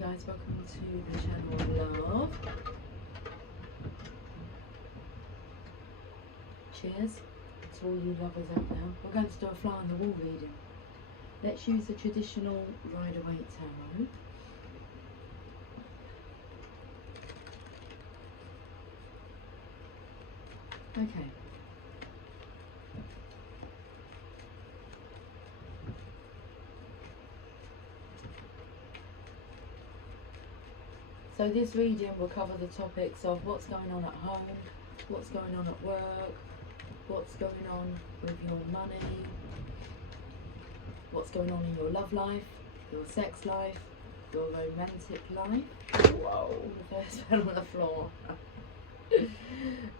guys, welcome to the channel Love. Cheers to all you lovers out there. We're going to do a fly on the wall reading. Let's use the traditional Rider-Waite tarot. Okay. So this reading will cover the topics of what's going on at home, what's going on at work, what's going on with your money, what's going on in your love life, your sex life, your romantic life. Whoa, the first fell on the floor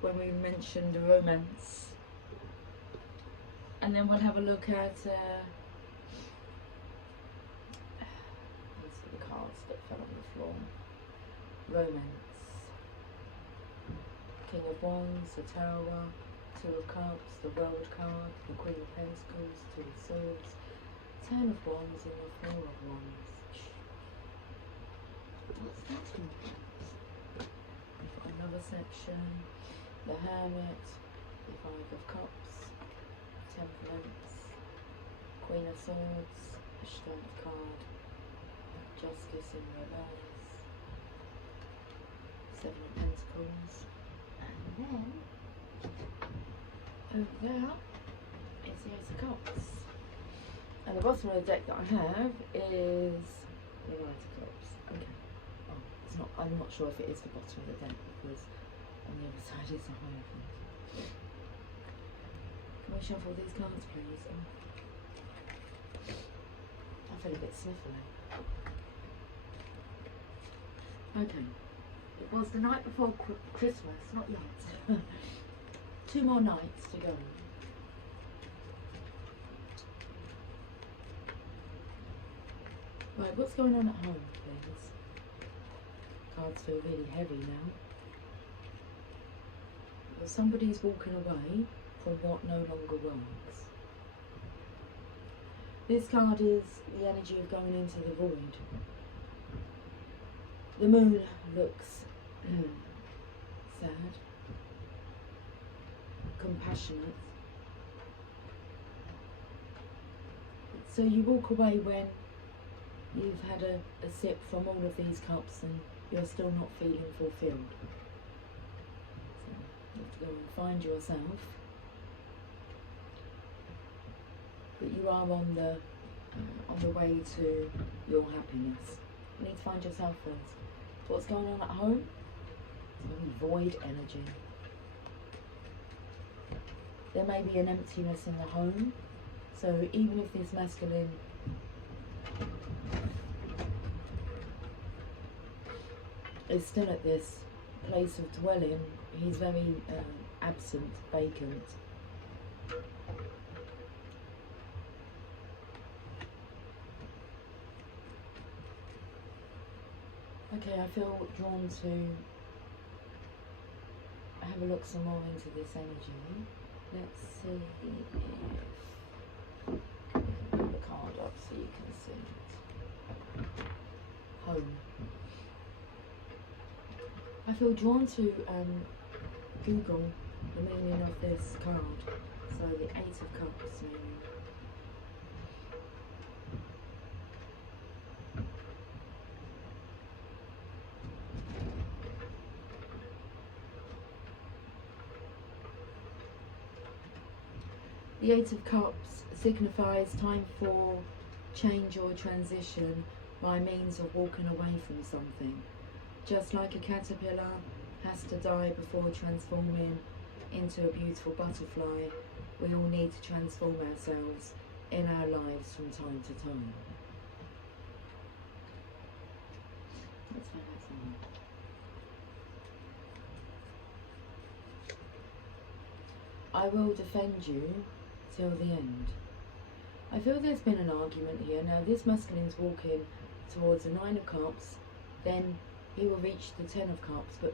when we mentioned romance. And then we'll have a look at these are the cards that fell on the floor. Romance, King of Wands, the Tower, Two of Cups, the World card, the Queen of Pentacles, Two of Swords, Ten of Wands and the Four of Wands. What's that in? We've got another section, the Hermit, the Five of Cups, Temperance, Queen of Swords, the Strength card, Justice in reverse, Seven of Pentacles, and then over there is the Ace of Cups. And the bottom of the deck that I have is the Knight of Cups. Okay. Oh, it's not. I'm not sure if it is the bottom of the deck because on the other side is the Hierophant. Can we shuffle these cards, please? Oh. I feel a bit sniffly. Okay. It was the night before Christmas, not yet. 2 more nights to go. Right, what's going on at home, please? Cards feel really heavy now. Well, somebody's walking away from what no longer works. This card is the energy of going into the void. The moon looks sad, compassionate. So you walk away when you've had a sip from all of these cups and you're still not feeling fulfilled. So you have to go and find yourself. But you are on the way to your happiness. You need to find yourself first. What's going on at home? It's very void energy. There may be an emptiness in the home. So even if this masculine is still at this place of dwelling, he's very absent, vacant. Okay, I feel drawn to have a look some more into this energy. Let's see if put the card up so you can see it. Home. I feel drawn to Google the meaning of this card. So the Eight of Cups meaning. The Eight of Cups signifies time for change or transition by means of walking away from something. Just like a caterpillar has to die before transforming into a beautiful butterfly, we all need to transform ourselves in our lives from time to time. Let's find out something. I will defend you till the end. I feel there's been an argument here. Now this masculine's walking towards the Nine of Cups, then he will reach the Ten of Cups, but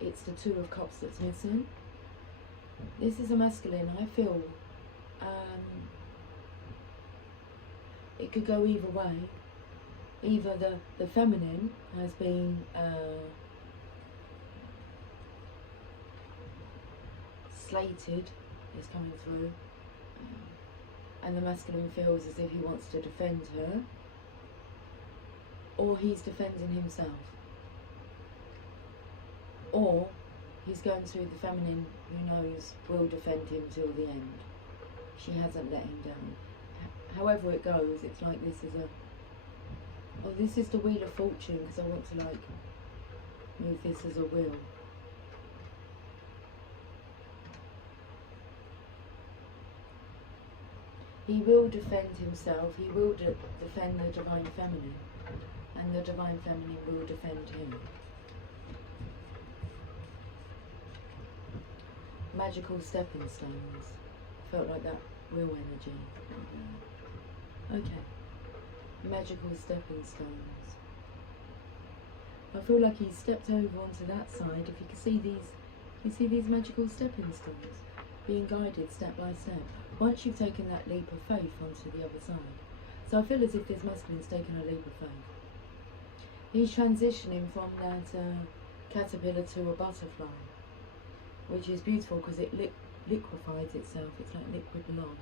it's the Two of Cups that's missing. This is a masculine, I feel it could go either way. either the feminine has been slated, is coming through, and the masculine feels as if he wants to defend her, or he's defending himself, or he's going through the feminine who knows will defend him till the end. She hasn't let him down. However it goes, it's like this is a... Oh, this is the Wheel of Fortune, because I want to like move this as a wheel. He will defend himself, he will defend the Divine Feminine, and the Divine Feminine will defend him. Magical stepping stones. Felt like that real energy. Okay. Magical stepping stones. I feel like he stepped over onto that side. If you can see these, you see these magical stepping stones being guided step by step. Once you've taken that leap of faith onto the other side. So I feel as if this masculine's taken a leap of faith. He's transitioning from that caterpillar to a butterfly, which is beautiful because it liquefies itself. It's like liquid love,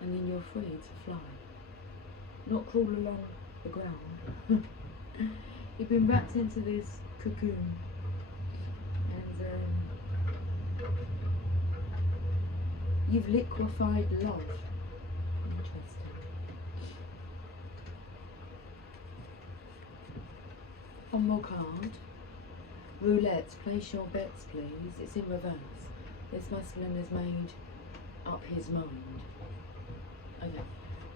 and then you're free to fly, not crawl along the ground. You've been wrapped into this cocoon, and you've liquefied love. Interesting. One more card. Roulette. Place your bets, please. It's in reverse. This masculine has made up his mind. Okay.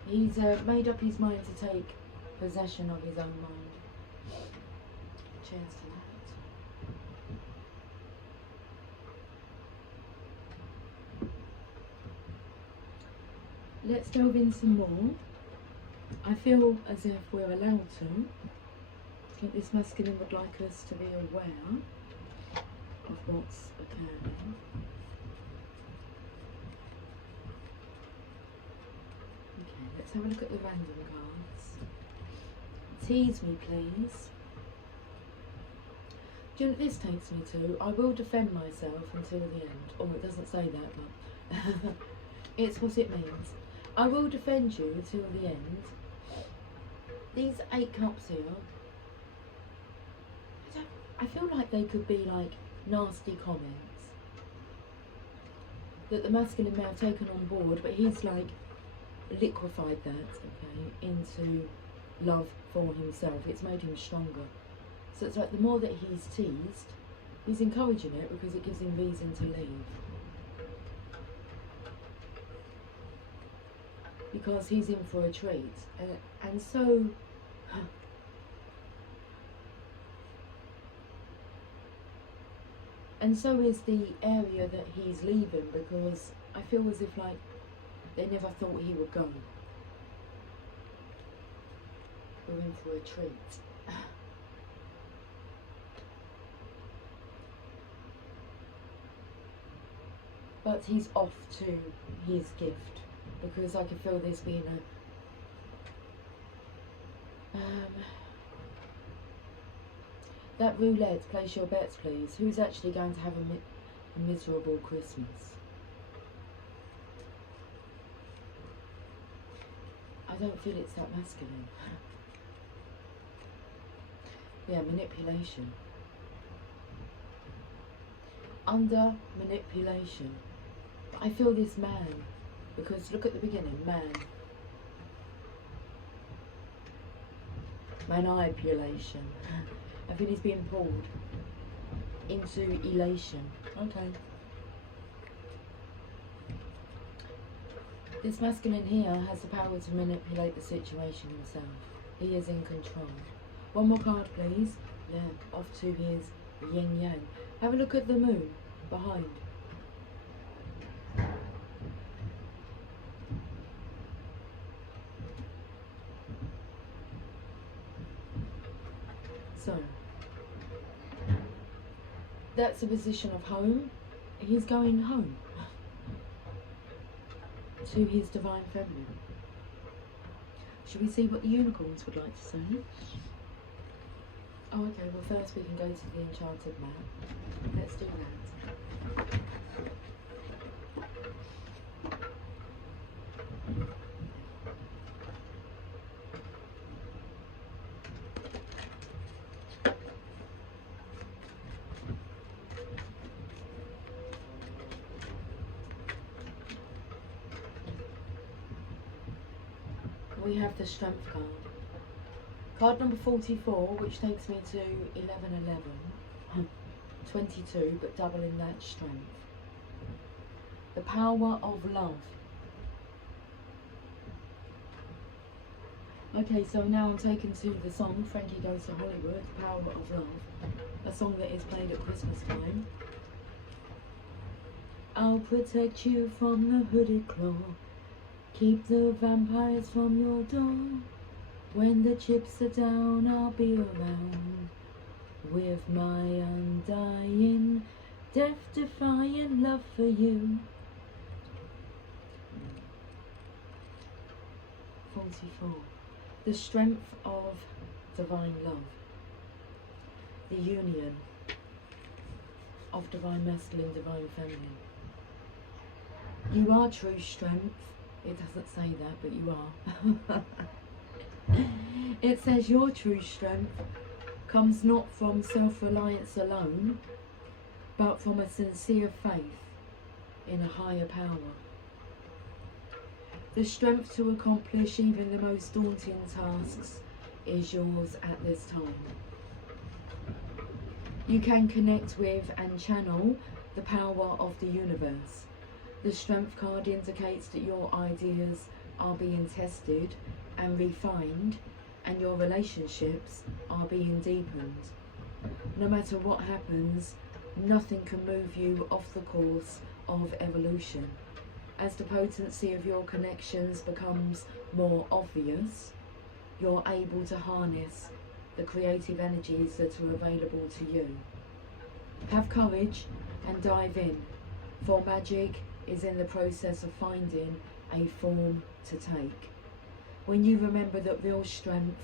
He's made up his mind to take possession of his own mind. Cheers to that. Let's delve in some more. I feel as if we're allowed to. I think this masculine would like us to be aware of what's occurring. Okay, let's have a look at the random cards. Tease me, please. Do you know what this takes me to? I will defend myself until the end. Oh, it doesn't say that, but it's what it means. I will defend you until the end. These 8 cups here, I feel like they could be like nasty comments that the masculine may have taken on board, but he's like liquefied that, okay, into love for himself. It's made him stronger. So it's like the more that he's teased, he's encouraging it because it gives him reason to leave. Because he's in for a treat. And so... And so is the area that he's leaving, because I feel as if like they never thought he would go. We're in for a treat. But he's off to his gift, because I can feel this being a... that roulette, place your bets please. Who's actually going to have a miserable Christmas? I don't feel it's that masculine. Yeah, manipulation. Under manipulation. I feel this man, because look at the beginning, man. Manipulation. I feel he's being pulled into elation. Okay. This masculine here has the power to manipulate the situation himself. He is in control. One more card, please. Yeah, off to his yin yang. Have a look at the moon behind. So, that's a position of home. He's going home to his divine feminine. Should we see what the unicorns would like to say? Oh, okay, well first we can go to the enchanted map. Let's do that. We have the Strength card. Card number 44, which takes me to 1111. 22, but doubling that strength. The power of love. Okay, so now I'm taken to the song Frankie Goes to Hollywood, The Power of Love. A song that is played at Christmas time. I'll protect you from the hooded claw. Keep the vampires from your door. When the chips are down, I'll be around. With my undying, death-defying love for you. 44. The strength of divine love. The union of divine masculine, divine feminine. You are true strength. It doesn't say that, but you are. It says your true strength comes not from self-reliance alone, but from a sincere faith in a higher power. The strength to accomplish even the most daunting tasks is yours at this time. You can connect with and channel the power of the universe. The Strength card indicates that your ideas are being tested and refined, and your relationships are being deepened. No matter what happens, nothing can move you off the course of evolution. As the potency of your connections becomes more obvious, you're able to harness the creative energies that are available to you. Have courage and dive in, for magic is in the process of finding a form to take. When you remember that real strength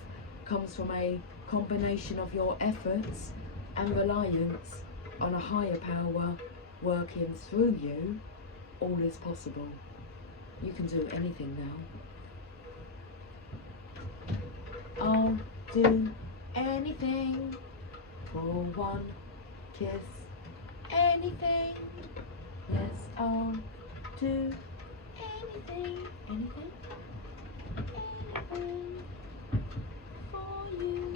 comes from a combination of your efforts and reliance on a higher power working through you, all is possible. You can do anything now. I'll do anything for one kiss. Anything. Yes, I'll do anything. Anything. Anything for you.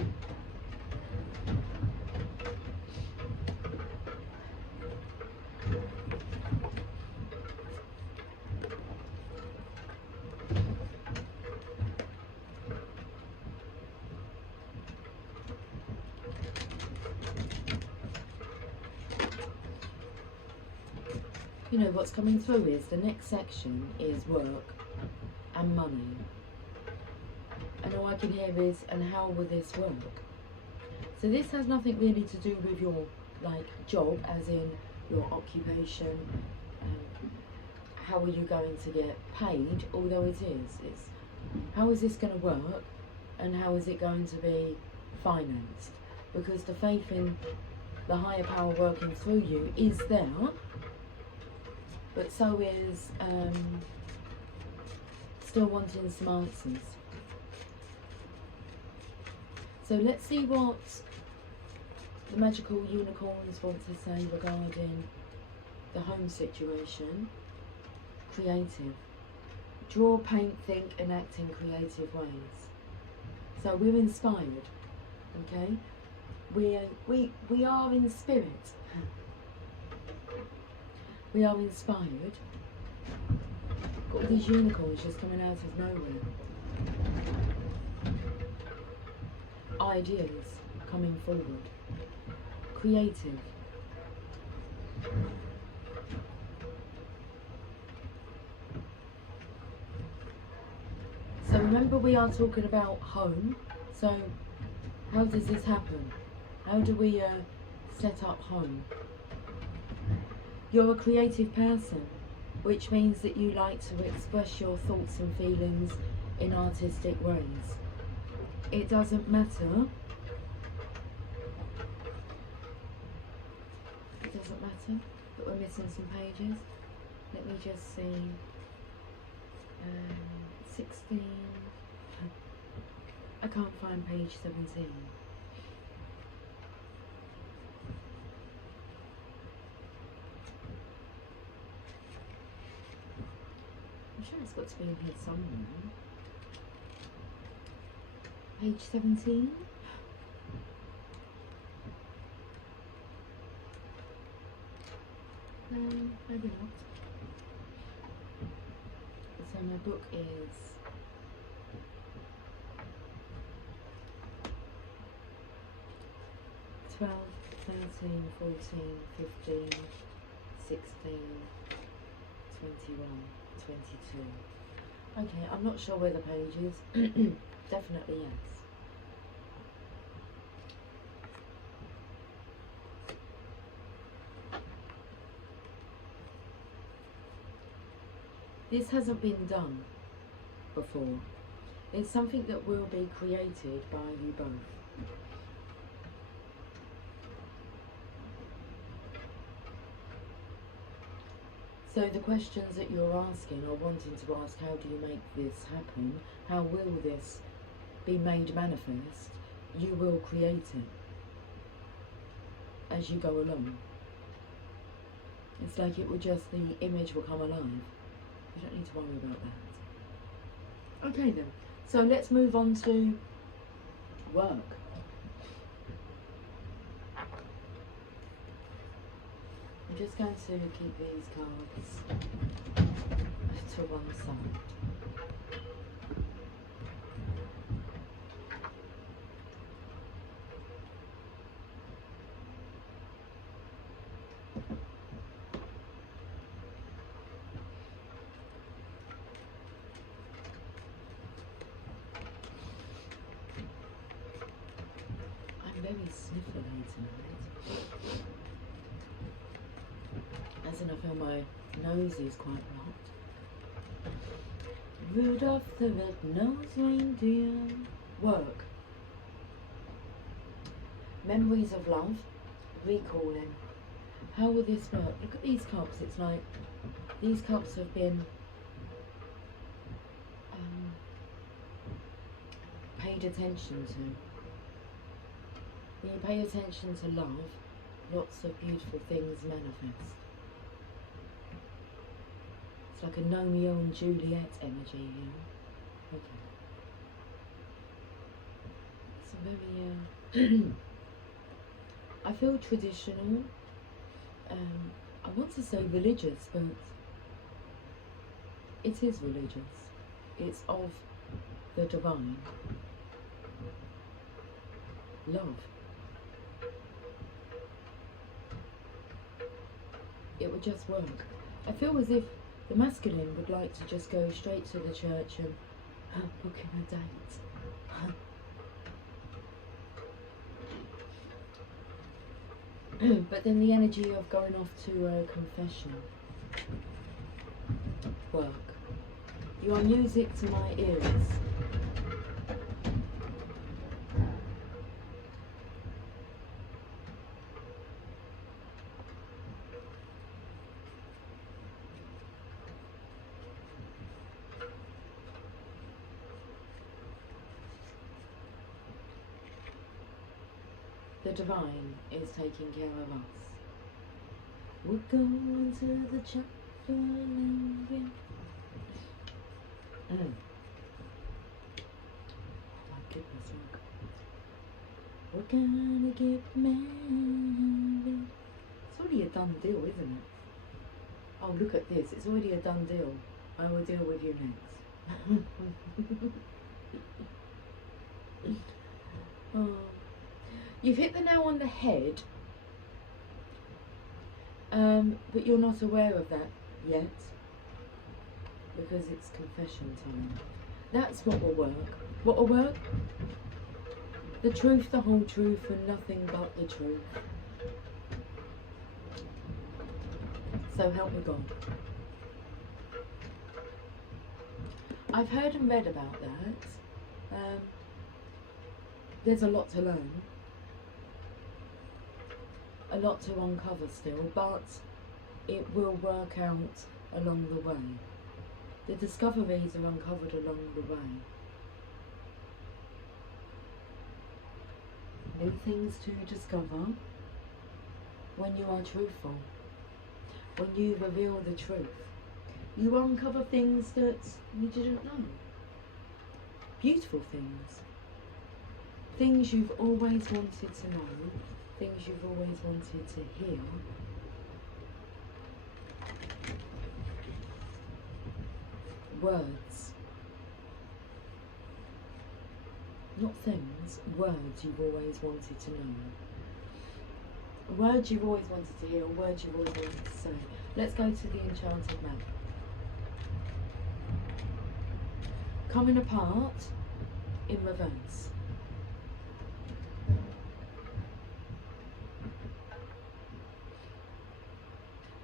You know, what's coming through is the next section is work and money. And all I can hear is, and how will this work? So this has nothing really to do with your job, as in your occupation. How are you going to get paid? Although it is, it's how is this going to work, and how is it going to be financed? Because the faith in the higher power working through you is there. But so is still wanting some answers. So let's see what the magical unicorns want to say regarding the home situation. Creative. Draw, paint, think and act in creative ways. So we're inspired, okay? We are in spirit. We are inspired. Got all these unicorns just coming out of nowhere. Ideas coming forward. Creative. So remember, we are talking about home. So how does this happen? How do we set up home? You're a creative person, which means that you like to express your thoughts and feelings in artistic ways. It doesn't matter doesn't matter that we're missing some pages. Let me just see. 16. I can't find page 17. I'm sure it's got to be in here somewhere. Page 17. No, maybe not. So my book is 12, 13, 14, 15, 16, 21, 22. Okay, I'm not sure where the page is. Definitely yes. This hasn't been done before. It's something that will be created by you both. So the questions that you're asking or wanting to ask, how do you make this happen? How will this be made manifest? You will create it as you go along. It's like it will just, the image will come alive. You don't need to worry about that. Okay then, so let's move on to work. I'm just going to keep these cards to one side. I'm very sniffly tonight. As in, I feel my nose is quite blocked. Rudolph the red-nosed reindeer. Work. Memories of love. Recalling. How will this work? Look at these cups. It's like these cups have been paid attention to. When you pay attention to love, lots of beautiful things manifest. It's like a Romeo and Juliet energy here. Okay. It's a very, I feel traditional. I want to say religious, but it is religious. It's of the divine. Love. It would just work. I feel as if the masculine would like to just go straight to the church and book in a date. But then the energy of going off to a confession. Work. You are music to my ears. The divine is taking care of us. We're going to the chapel and we're... Oh my goodness, look. We're gonna get married. It's already a done deal, isn't it? Oh, look at this. It's already a done deal. I will deal with you next. Oh. You've hit the nail on the head, but you're not aware of that yet, because it's confession time. That's what will work. What will work? The truth, the whole truth, and nothing but the truth. So help me God. I've heard and read about that. There's a lot to learn. a lot to uncover still, but it will work out along the way. The discoveries are uncovered along the way. New things to discover when you are truthful, when you reveal the truth. You uncover things that you didn't know. Beautiful things. Things you've always wanted to know, things you've always wanted to hear. Words. Not things, words you've always wanted to know. Words you've always wanted to hear, words you've always wanted to say. Let's go to the enchanted map. Coming apart in reverse.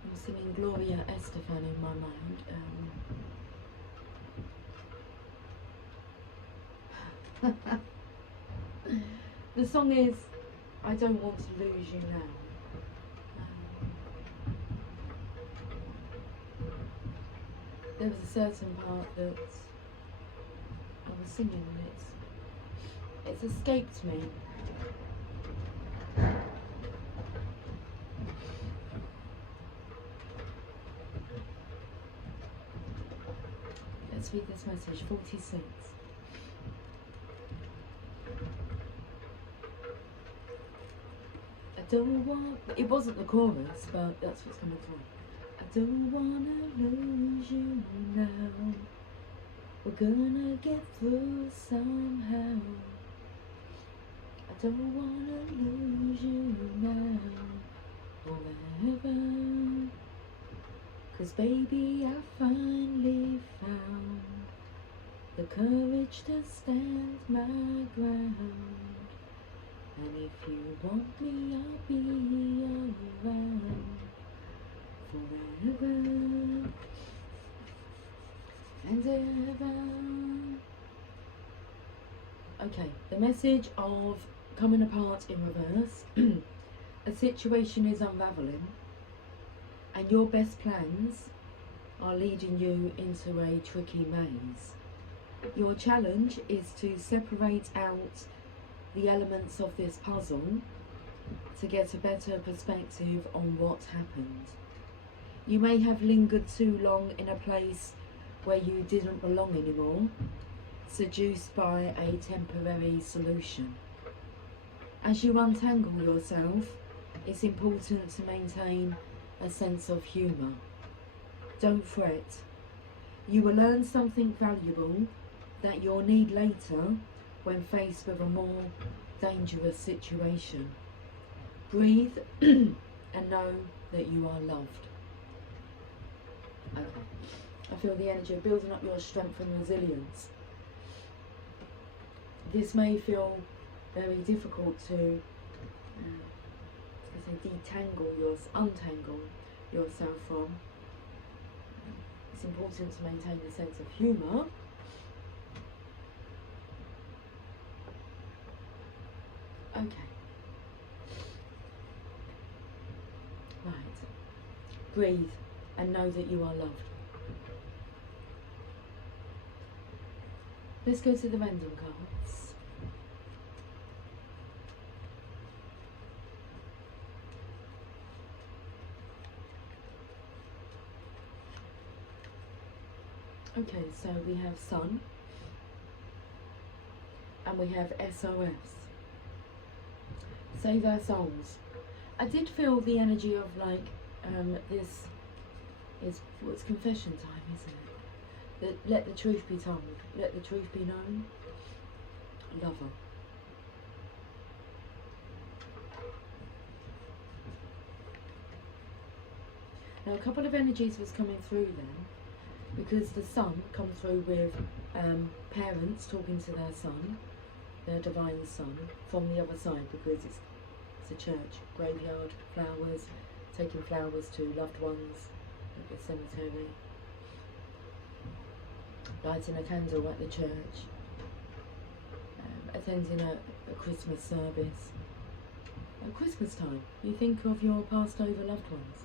I'm singing Gloria Estefan in my mind. The song is I Don't Want to Lose You Now. There was a certain part that I was singing and it's escaped me. Let's read this message, 46. I don't want, it wasn't the chorus, but that's what's coming through. I don't wanna lose you now. We're gonna get through somehow. I don't wanna lose you now, forever. 'Cause baby, I finally found the courage to stand my ground. And if you want me, I'll be around forever and ever. Okay, the message of coming apart in reverse. A situation is unraveling and your best plans are leading you into a tricky maze. Your challenge is to separate out the elements of this puzzle to get a better perspective on what happened. You may have lingered too long in a place where you didn't belong anymore, seduced by a temporary solution. As you untangle yourself, it's important to maintain a sense of humour. Don't fret. You will learn something valuable that you'll need later when faced with a more dangerous situation. Breathe and know that you are loved. Okay. I feel the energy of building up your strength and resilience. This may feel very difficult to untangle yourself from. It's important to maintain a sense of humour. Okay. Right. Breathe and know that you are loved. Let's go to the random cards. Okay, so we have Sun and we have SOS. Save our souls. I did feel the energy of like this is what's confession time, isn't it? That let the truth be told, let the truth be known. Lover. Now a couple of energies was coming through then, because the Sun comes through with parents talking to their son, their divine son, from the other side, because it's a church, graveyard, flowers, taking flowers to loved ones at the cemetery, lighting a candle at the church, attending a Christmas service. A Christmas time. You think of your passed over loved ones.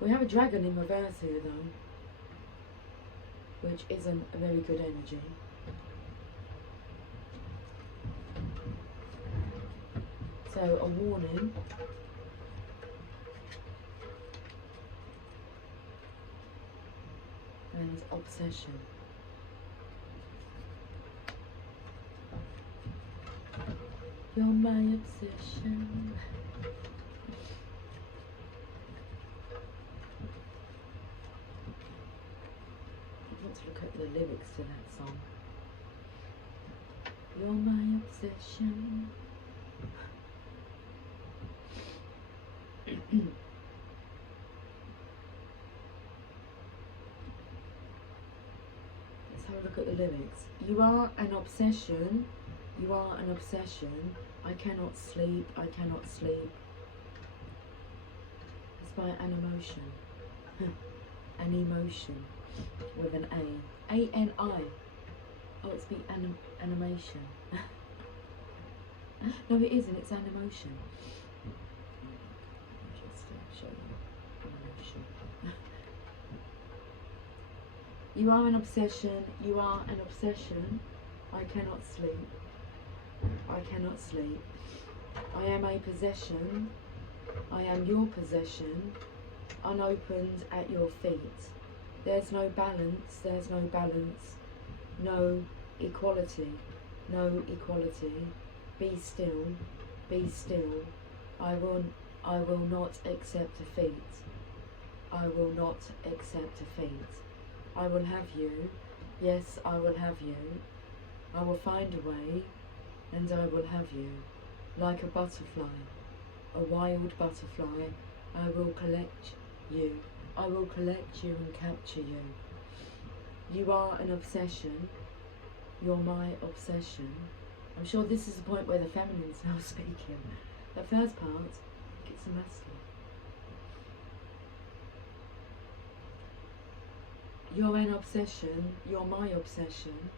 We have a dragon in reverse here though, which isn't a very good energy. So a warning. And obsession. You're my obsession. I want to look at the lyrics to that song. You're my obsession. Let's have a look at the lyrics. You are an obsession. You are an obsession. I cannot sleep. I cannot sleep. It's by an emotion. An emotion with an A. A-N-I. Oh, it's the animation. No, it isn't. It's animation. Just show you animation. You are an obsession. You are an obsession. I cannot sleep. I cannot sleep. I am a possession. I am your possession, unopened at your feet. There's no balance, there's no balance, no equality, no equality. Be still, be still. I will not accept defeat. I will not accept defeat. I will have you. Yes, I will have you. I will find a way, and I will have you. Like a butterfly, a wild butterfly, I will collect you. I will collect you and capture you. You are an obsession. You're my obsession. I'm sure this is the point where the feminine's now speaking. The first part, it's a masculine. You're an obsession. You're my obsession.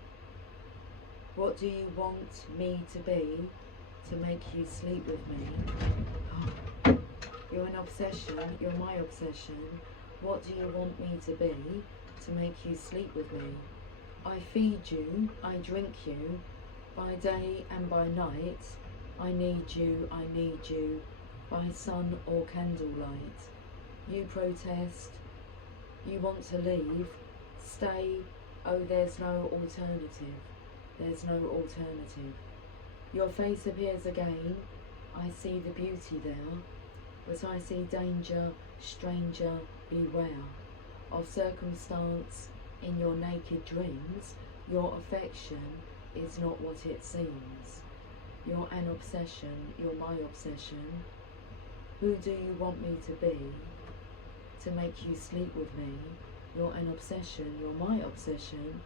What do you want me to be to make you sleep with me? You're an obsession. You're my obsession. What do you want me to be to make you sleep with me? I feed you. I drink you. By day and by night. I need you. I need you. By sun or candlelight. You protest. You want to leave. Stay. Oh, there's no alternative. There's no alternative. Your face appears again. I see the beauty there, but I see danger, stranger, beware. Of circumstance in your naked dreams, your affection is not what it seems. You're an obsession, you're my obsession. Who do you want me to be to make you sleep with me? You're an obsession, you're my obsession.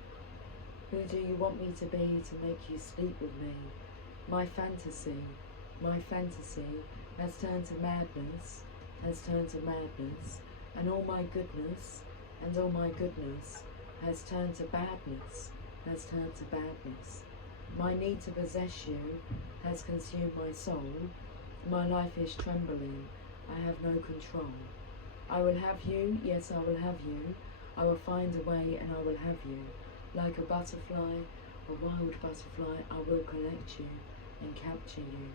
Who do you want me to be to make you sleep with me? My fantasy has turned to madness, has turned to madness, and all my goodness has turned to badness, has turned to badness. My need to possess you has consumed my soul. My life is trembling. I have no control. I will have you, yes, I will have you. I will find a way and I will have you. Like a butterfly, a wild butterfly, I will collect you and capture you.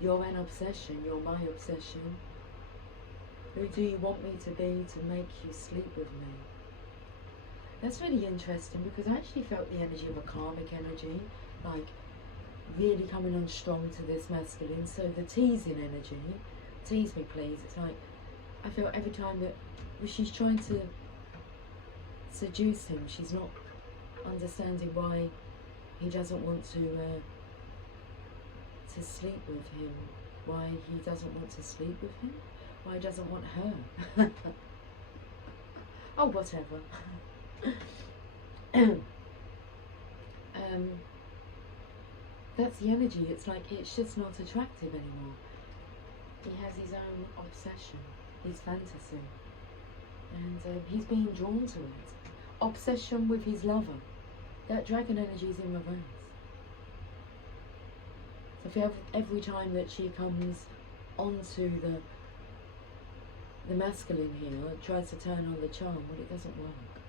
You're an obsession, you're my obsession. Who do you want me to be to make you sleep with me? That's really interesting because I actually felt the energy of a karmic energy, like really coming on strong to this masculine. So the teasing energy, tease me please, it's like, I feel every time that she's trying to seduce him, she's not understanding why he doesn't want to sleep with him, why he doesn't want to sleep with him, why he doesn't want her. Oh, whatever. That's the energy. It's like it's just not attractive anymore. He has his own obsession, his fantasy, and he's being drawn to it. Obsession with his lover. That dragon energy is in reverse. If every time that she comes onto the masculine here, tries to turn on the charm, well, it doesn't work.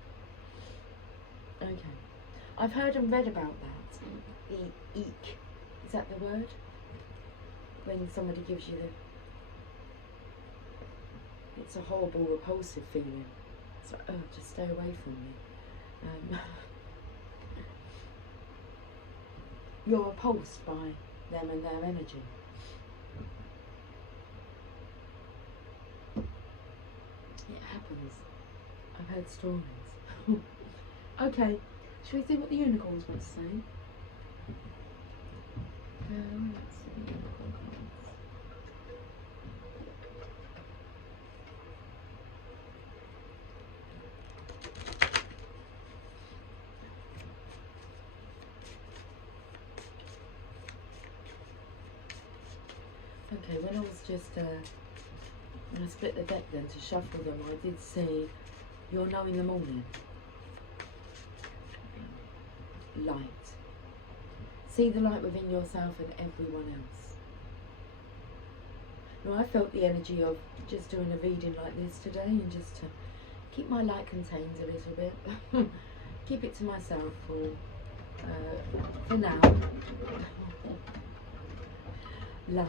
Okay. I've heard and read about that. Eek. Is that the word? When somebody gives you it's a horrible, repulsive feeling. It's like, oh, just stay away from me. You're repulsed by them and their energy. It happens. I've heard stories. Okay, shall we see what the unicorns want to say? Let's see the unicorn cards. Okay, when I was just, when I split the deck then to shuffle them, I did see you'll know in the morning. Light. See the light within yourself and everyone else. Now I felt the energy of just doing a reading like this today, and just to keep my light contained a little bit. Keep it to myself for now. Light.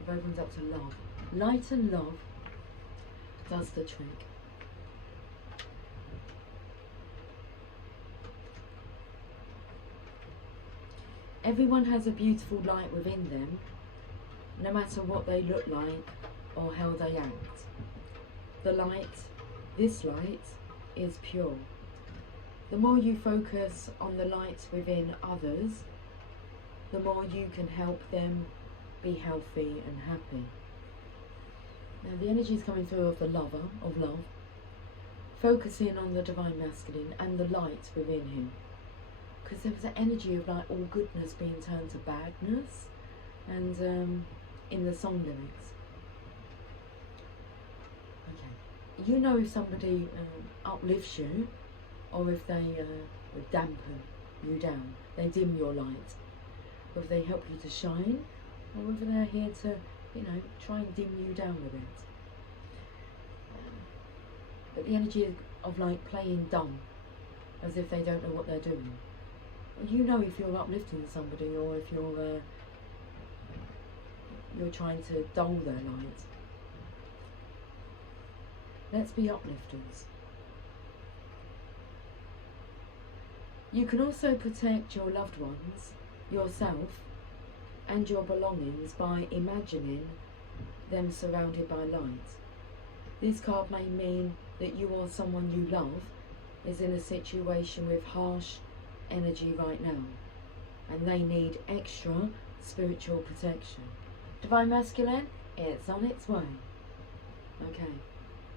It opens up to love. Light and love does the trick. Everyone has a beautiful light within them, no matter what they look like or how they act. The light, this light, is pure. The more you focus on the light within others, the more you can help them be healthy and happy. Now the energy is coming through of the lover, of love, focusing on the divine masculine and the light within him. Because there was an energy of like all goodness being turned to badness, and in the song lyrics. Okay, you know if somebody uplifts you, or if they dampen you down, they dim your light, whether they help you to shine, or whether they're here to, you know, try and dim you down a bit. But the energy of like playing dumb, as if they don't know what they're doing. You know if you're uplifting somebody, or if you're trying to dull their light. Let's be uplifters. You can also protect your loved ones, yourself, and your belongings by imagining them surrounded by light. This card may mean that you or someone you love is in a situation with harsh energy right now, and they need extra spiritual protection. Divine masculine, it's on its way. Okay,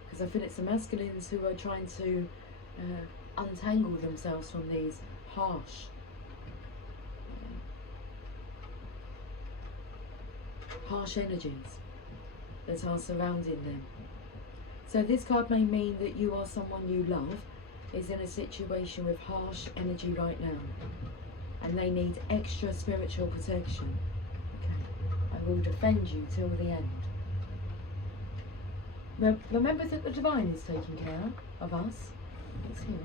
because I feel it's the masculines who are trying to untangle themselves from these harsh energies that are surrounding them. So this card may mean that you or someone you love is in a situation with harsh energy right now, and they need extra spiritual protection. Okay, I will defend you till the end. Remember that the divine is taking care of us. It's here.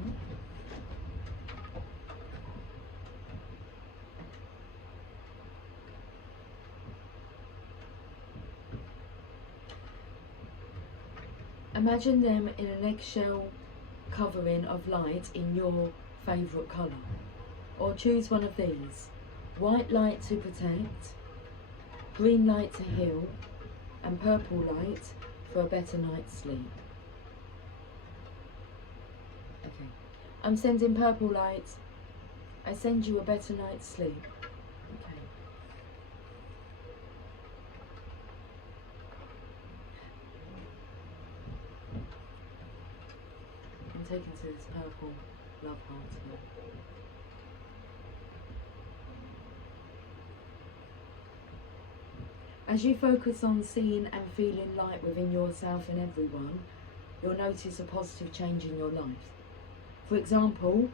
Imagine them in an eggshell covering of light in your favourite colour. Or choose one of these. White light to protect, green light to heal, and purple light for a better night's sleep. Okay. I'm sending purple light. I send you a better night's sleep. Okay. I'm taken to this purple love heart here. As you focus on seeing and feeling light within yourself and everyone, you'll notice a positive change in your life. For example,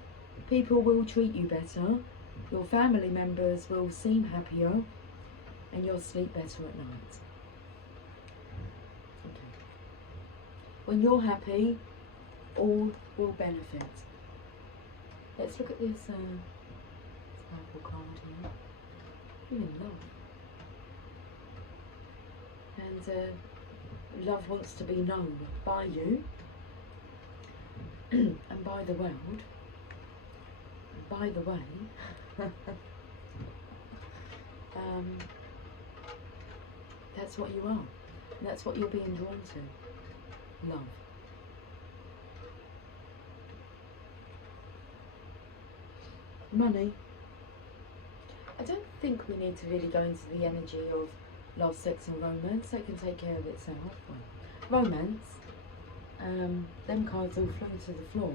people will treat you better, your family members will seem happier, and you'll sleep better at night. Okay. When you're happy, all will benefit. Let's look at this purple card here. You're in love. And love wants to be known by you and by the world. By the way, that's what you are. And that's what you're being drawn to. Love. Money. I don't think we need to really go into the energy of love, sex and romance. That can take care of itself. Romance, them cards all flew to the floor.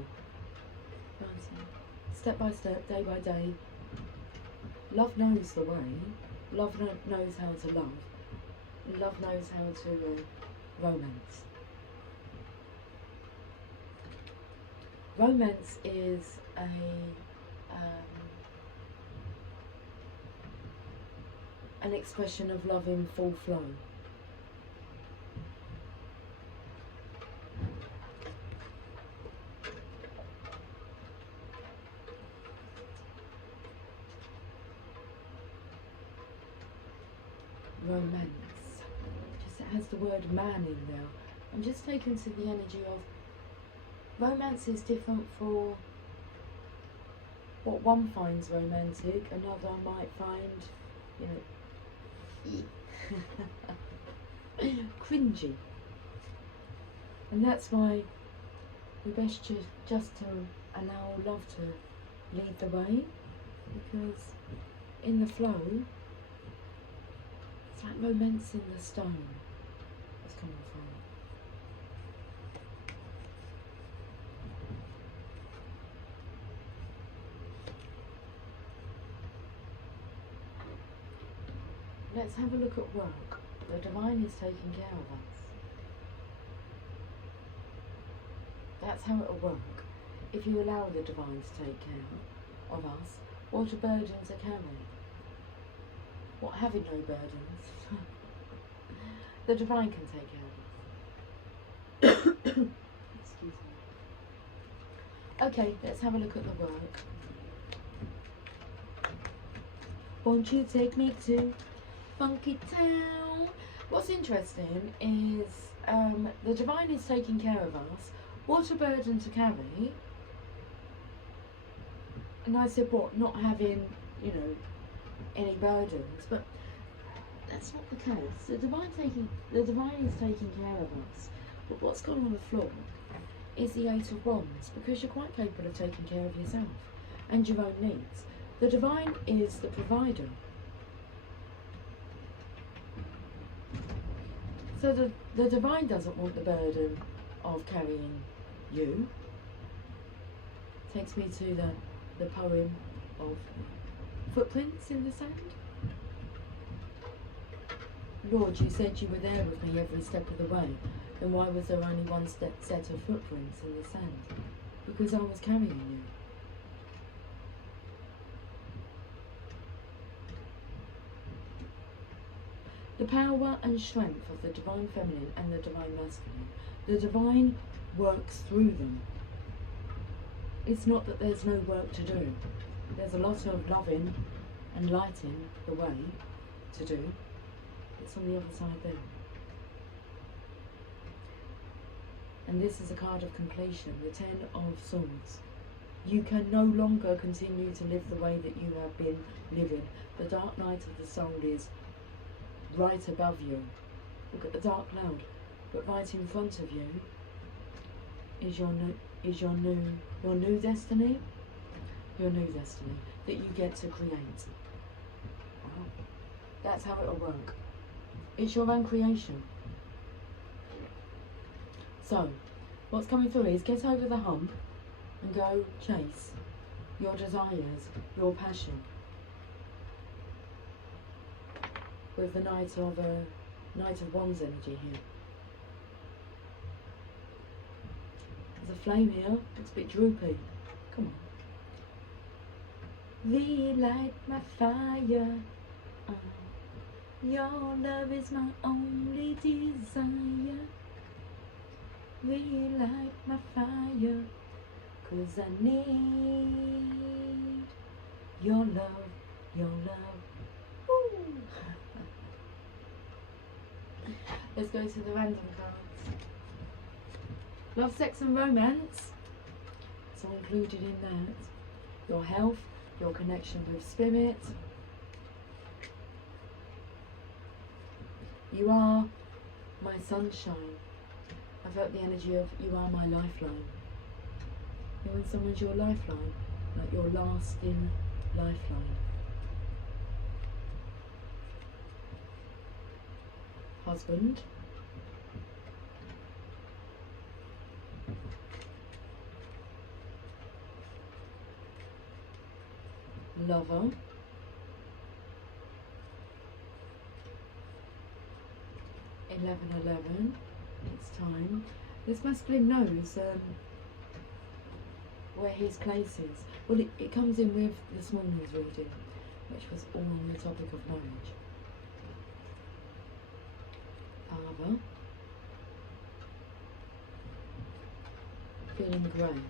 Step by step, day by day. Love knows the way. Love knows how to love. Love knows how to romance. Romance is an expression of love in full flow. Romance. Just it has the word man in there. I'm just taken to the energy of romance is different for what one finds romantic, another might find, cringy. And that's why we best just to allow love to lead the way, because in the flow, it's like romance in the stone. It's coming from. Let's have a look at work. The divine is taking care of us. That's how it'll work. If you allow the divine to take care of us, what a burden to carry. What, having no burdens? The divine can take care of us. Excuse me. Okay, let's have a look at the work. Won't you take me to Funky Town? What's interesting is the divine is taking care of us. What a burden to carry. And I said, what, not having, any burdens, but that's not the case. The divine is taking care of us. But what's gone on the floor is the Eight of Wands, because you're quite capable of taking care of yourself and your own needs. The divine is the provider. So the divine doesn't want the burden of carrying you. Takes me to the poem of Footprints in the Sand. Lord, you said you were there with me every step of the way. Then why was there only one set of footprints in the sand? Because I was carrying you. The power and strength of the divine feminine and the divine masculine. The divine works through them. It's not that there's no work to do. There's a lot of loving and lighting the way to do. It's on the other side there. And this is a card of completion, the Ten of Swords. You can no longer continue to live the way that you have been living. The dark night of the soul is right above you. Look at the dark cloud, but right in front of you is your new destiny. Your new destiny that you get to create. Wow. That's how it'll work. It's your own creation. So, what's coming through is get over the hump and go chase your desires, your passion. With the Knight of Wands energy here. flame here. Looks a bit droopy. Come on. Relight my fire. Your love is my only desire. Relight my fire, 'cause I need your love, your love. Woo. Let's go to the random cards. Love, sex and romance. It's all included in that. Your health, your connection with spirit. You are my sunshine. I felt the energy of you are my lifeline. You know when someone's your lifeline, like your lasting lifeline. Husband. Lover. $11. It's time. This masculine knows where his place is. Well, it comes in with this morning's reading, which was all on the topic of marriage. Father. Feeling grey.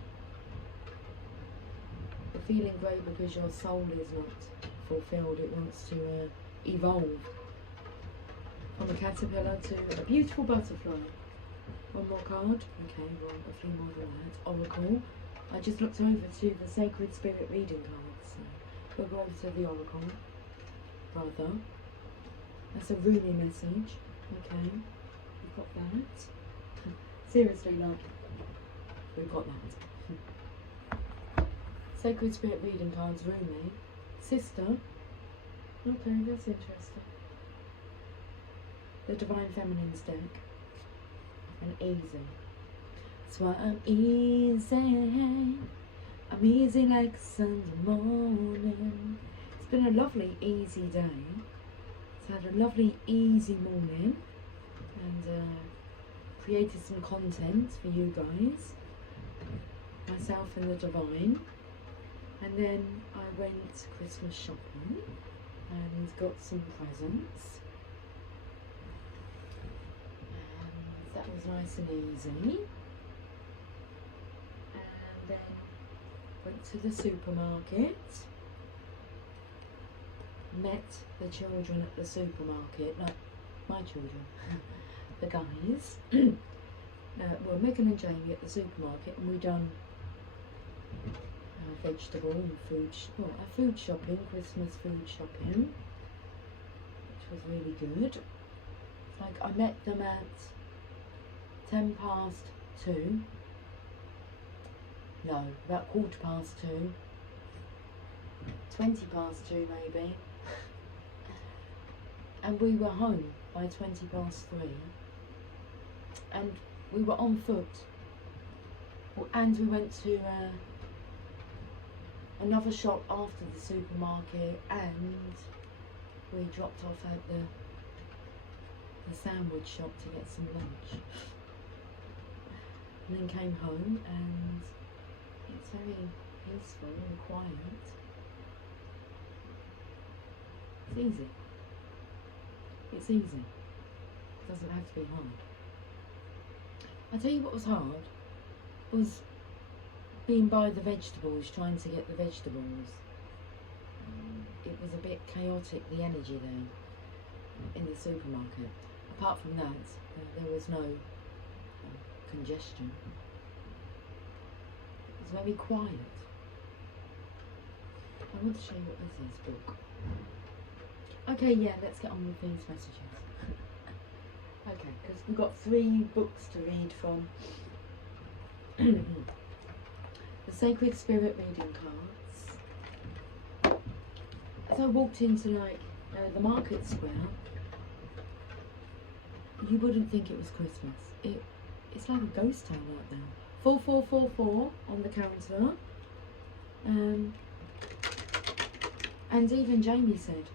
You're feeling grey because your soul is not fulfilled. It wants to evolve from a caterpillar to a beautiful butterfly. One more card. Okay, well, a few more than that. Oracle. I just looked over to the Sacred Spirit reading cards. So we'll go over to the Oracle. Brother. That's a Rumi message. Okay, we've got that. Seriously, like, we've got that. Sacred Spirit reading cards, Rumi. Sister. Okay, that's interesting. The Divine Feminine's deck. And easy. That's why I'm easy. I'm easy like Sunday morning. It's been a lovely, easy day. It's had a lovely, easy morning. And created some content for you guys. Myself and the Divine. And then I went Christmas shopping and got some presents. That was nice and easy. And then went to the supermarket. Met the children at the supermarket, like my children, the guys. Well, Megan and Jamie at the supermarket, and we done vegetable and food, food shopping, Christmas food shopping, which was really good. Like I met them at 2:10. No, about 2:15. 2:20 maybe. And we were home by 3:20. And we were on foot. And we went to another shop after the supermarket, and we dropped off at the sandwich shop to get some lunch. And then came home, and it's very peaceful and quiet. It's easy. It's easy. It doesn't have to be hard. I tell you what was hard was being by the vegetables, trying to get the vegetables. It was a bit chaotic, the energy there in the supermarket. Apart from that, there was no congestion. It was very quiet. I want to show you what this is, book. Okay, yeah, let's get on with these messages. Okay, because we've got 3 books to read from. The Sacred Spirit reading cards. As I walked into the market square, you wouldn't think it was Christmas. It's like a ghost town right now. 4444 on the counter. And even Jamie said,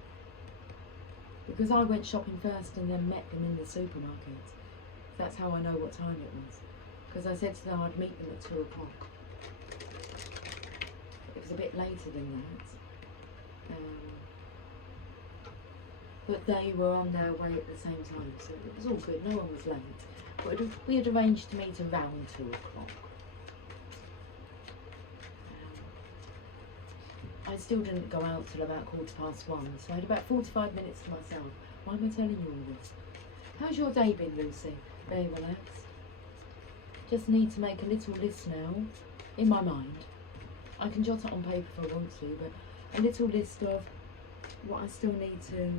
because I went shopping first and then met them in the supermarket. That's how I know what time it was. because I said to them I'd meet them at 2 o'clock. It was a bit later than that. But they were on their way at the same time, so it was all good. No one was late. But we had arranged to meet around 2 o'clock. I still didn't go out till about 1:15, so I had about 45 minutes to myself. Why am I telling you all this? How's your day been, Lucy? Very relaxed. Just need to make a little list now in my mind. I can jot it on paper if I want to, but a little list of what I still need to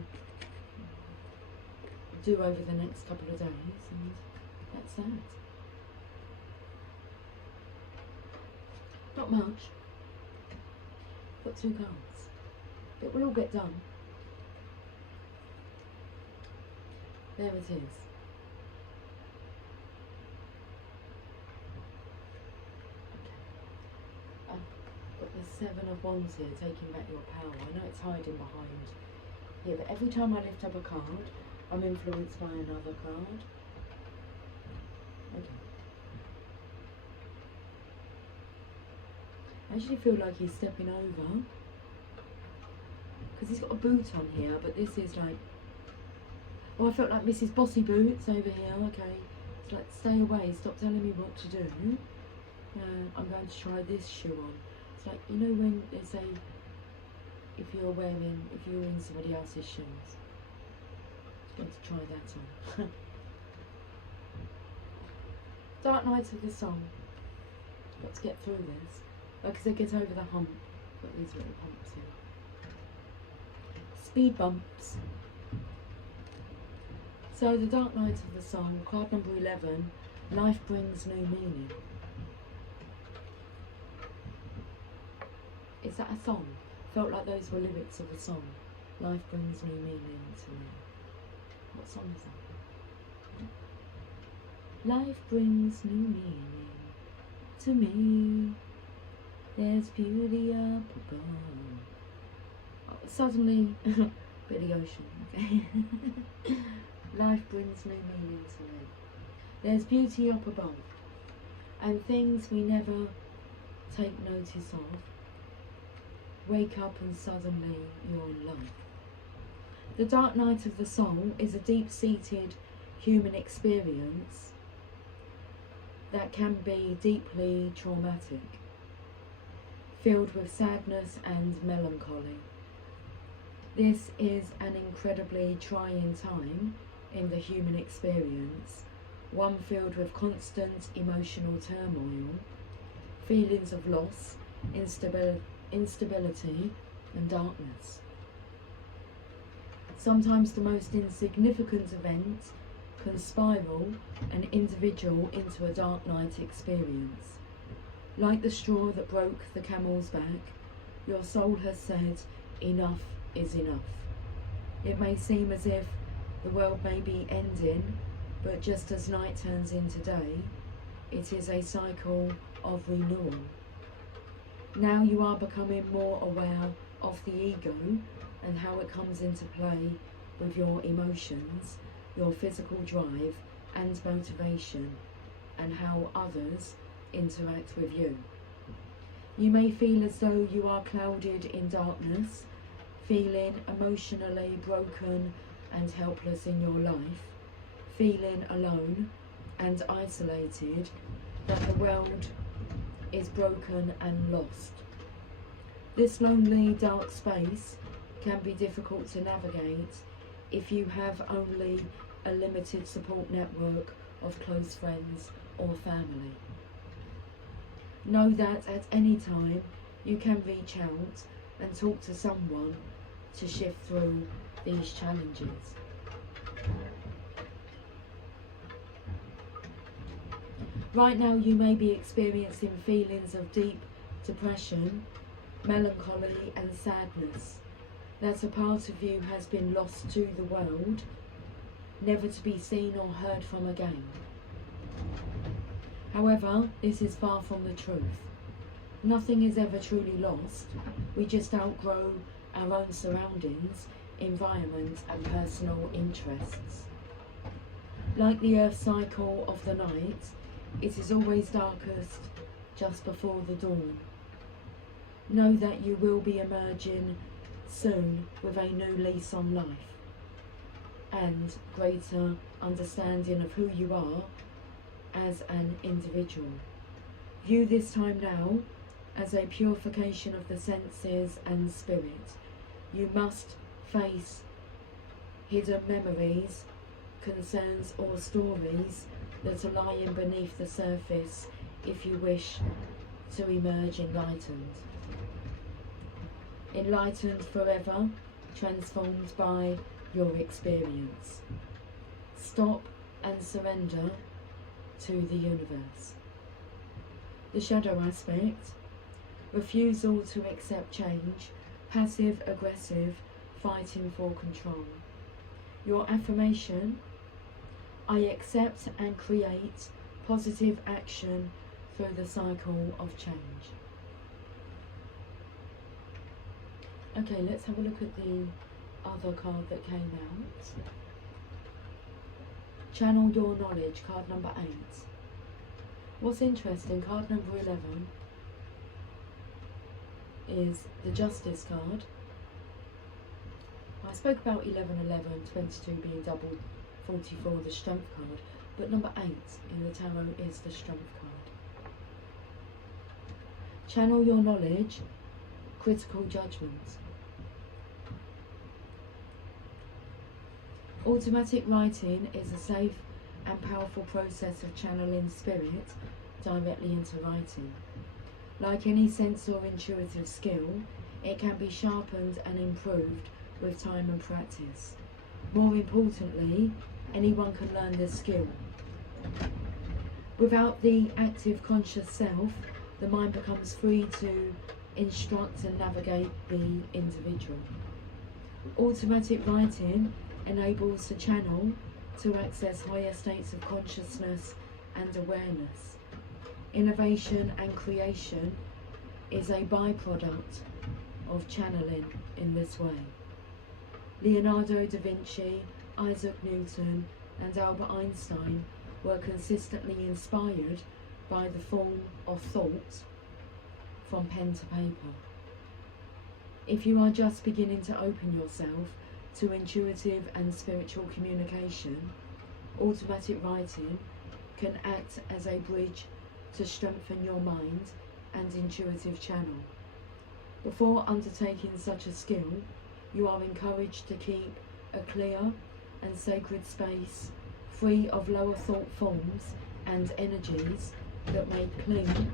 do over the next couple of days, and that's that. Not much. Got 2 cards. It will all get done. There it is. I've got the 7 of Wands here, taking back your power. I know it's hiding behind here, but every time I lift up a card, I'm influenced by another card. Okay. I actually feel like he's stepping over, because he's got a boot on here, but this is like, oh, I felt like Mrs. Bossy Boots over here. Okay, it's like, stay away, stop telling me what to do. I'm going to try this shoe on. It's like, you know when they say if you're in somebody else's shoes, I'm going to try that on. Dark Night of the Soul. Got to get through this. Because I get over the hump. Got these little humps here. Speed bumps. So the Dark Night of the Soul, card number 11, life brings new meaning. Is that a song? Felt like those were lyrics of a song. Life brings new meaning to me. What song is that? Life brings new meaning to me. There's beauty up above. Oh, suddenly, Billy Ocean. Okay. Life brings new meaning to me. There's beauty up above, and things we never take notice of. Wake up and suddenly you're in love. The Dark Night of the Soul is a deep-seated human experience that can be deeply traumatic, filled with sadness and melancholy. This is an incredibly trying time in the human experience, one filled with constant emotional turmoil, feelings of loss, instability and darkness. Sometimes the most insignificant event can spiral an individual into a dark night experience. Like the straw that broke the camel's back, your soul has said, enough is enough. It may seem as if the world may be ending, but just as night turns into day, it is a cycle of renewal. Now you are becoming more aware of the ego and how it comes into play with your emotions, your physical drive and motivation, and how others interact with you. You may feel as though you are clouded in darkness, feeling emotionally broken and helpless in your life, feeling alone and isolated, that the world is broken and lost. This lonely, dark space can be difficult to navigate if you have only a limited support network of close friends or family. Know that at any time you can reach out and talk to someone to shift through these challenges. Right now you may be experiencing feelings of deep depression, melancholy and sadness, that a part of you has been lost to the world, never to be seen or heard from again. However, this is far from the truth. Nothing is ever truly lost. We just outgrow our own surroundings, environment and personal interests. Like the earth cycle of the night, It is always darkest just before the dawn. Know that you will be emerging soon with a new lease on life and greater understanding of who you are as an individual. View this time now as a purification of the senses and spirit. You must face hidden memories, concerns or stories that are lying beneath the surface if you wish to emerge enlightened. Enlightened forever, transformed by your experience. Stop and surrender to the universe. The shadow aspect, refusal to accept change, passive aggressive, fighting for control. Your affirmation, I accept and create positive action through the cycle of change. Okay, let's have a look at the other card that came out. Channel your knowledge, card number 8. What's interesting, card number 11 is the Justice card. I spoke about 11, 11, 22 being double 44, the Strength card, but number 8 in the tarot is the Strength card. Channel your knowledge, critical judgment. Automatic writing is a safe and powerful process of channeling spirit directly into writing. Like any sense or intuitive skill, it can be sharpened and improved with time and practice. More importantly, anyone can learn this skill. Without the active conscious self, the mind becomes free to instruct and navigate the individual. Automatic writing enables the channel to access higher states of consciousness and awareness. Innovation and creation is a byproduct of channeling in this way. Leonardo da Vinci, Isaac Newton and Albert Einstein were consistently inspired by the form of thought from pen to paper. If you are just beginning to open yourself to intuitive and spiritual communication, automatic writing can act as a bridge to strengthen your mind and intuitive channel. Before undertaking such a skill, you are encouraged to keep a clear and sacred space free of lower thought forms and energies that may cling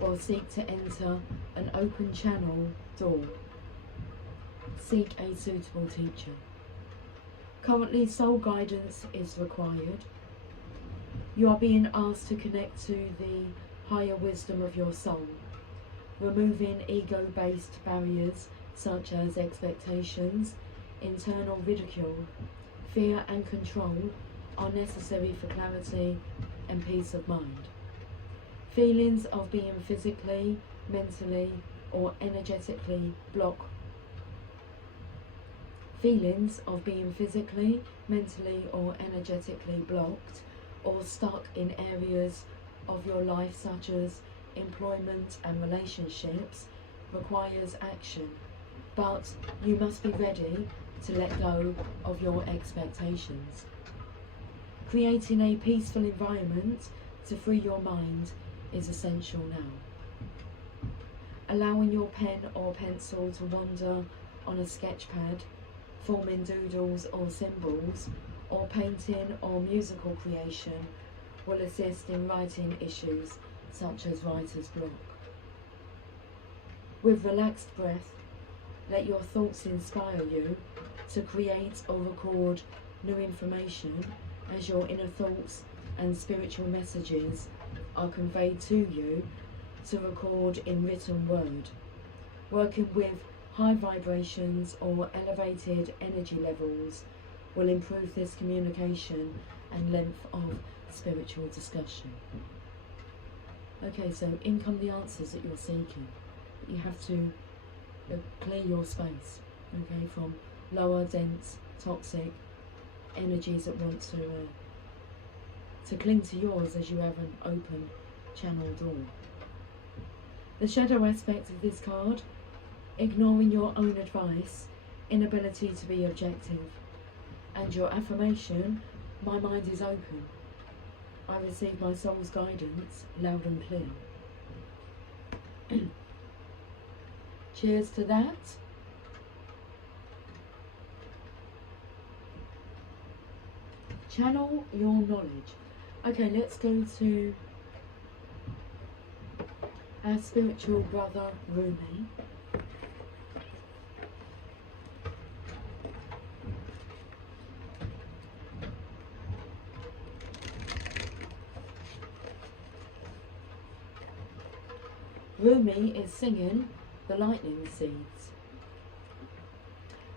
or seek to enter an open channel door. Seek a suitable teacher. Currently, soul guidance is required. You are being asked to connect to the higher wisdom of your soul, removing ego-based barriers such as expectations, internal ridicule, fear and control are necessary for clarity and peace of mind. Feelings of being physically, mentally or energetically blocked or stuck in areas of your life such as employment and relationships requires action, but you must be ready to let go of your expectations. Creating a peaceful environment to free your mind is essential now. Allowing your pen or pencil to wander on a sketch pad, forming doodles or symbols, or painting or musical creation will assist in writing issues such as writer's block. With relaxed breath, let your thoughts inspire you to create or record new information as your inner thoughts and spiritual messages are conveyed to you to record in written word. Working with high vibrations or elevated energy levels will improve this communication and length of spiritual discussion. Okay, so in come the answers that you're seeking. You have to clear your space, okay, from lower, dense, toxic energies that want to to cling to yours as you have an open channel door. The shadow aspect of this card: ignoring your own advice, inability to be objective. And your affirmation: my mind is open. I receive my soul's guidance loud and clear. Cheers to that. Channel your knowledge. Okay, let's go to our spiritual brother Rumi. Rumi is singing the lightning seeds.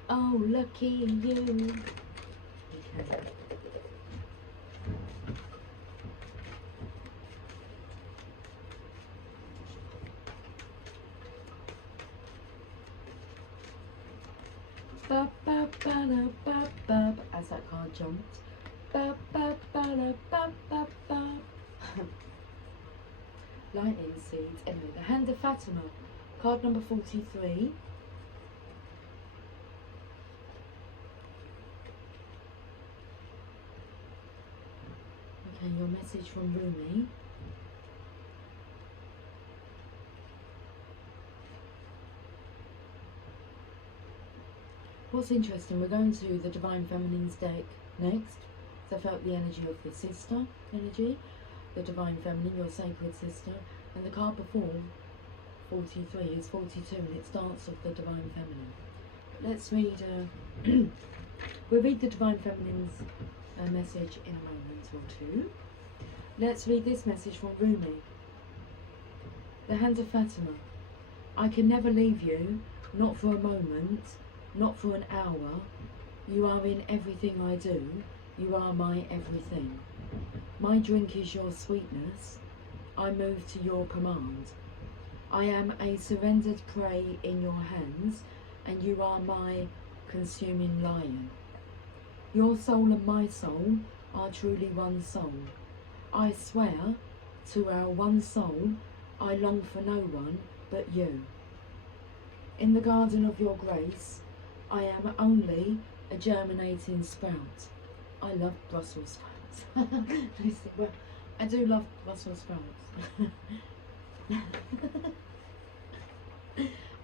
Oh, lucky you. Okay. Ba ba ba da ba ba, as that card jumped. Ba ba ba da ba ba ba. Lightning seeds. Anyway, the Hand of Fatima, card number 43. Okay, your message from Rumi. What's interesting, we're going to the Divine Feminine's deck next. So I felt the energy of the sister energy, the Divine Feminine, your sacred sister. And the card before, 43, is 42, and it starts with the Divine Feminine. Let's read, we'll read the Divine Feminine's message in a moment or two. Let's read this message from Rumi. The Hand of Fatima. I can never leave you, not for a moment, not for an hour. You are in everything I do. You are my everything. My drink is your sweetness. I move to your command. I am a surrendered prey in your hands, and you are my consuming lion. Your soul and my soul are truly one soul. I swear to our one soul, I long for no one but you. In the garden of your grace, I am only a germinating sprout. I love Brussels sprouts. Well, I do love Brussels sprouts.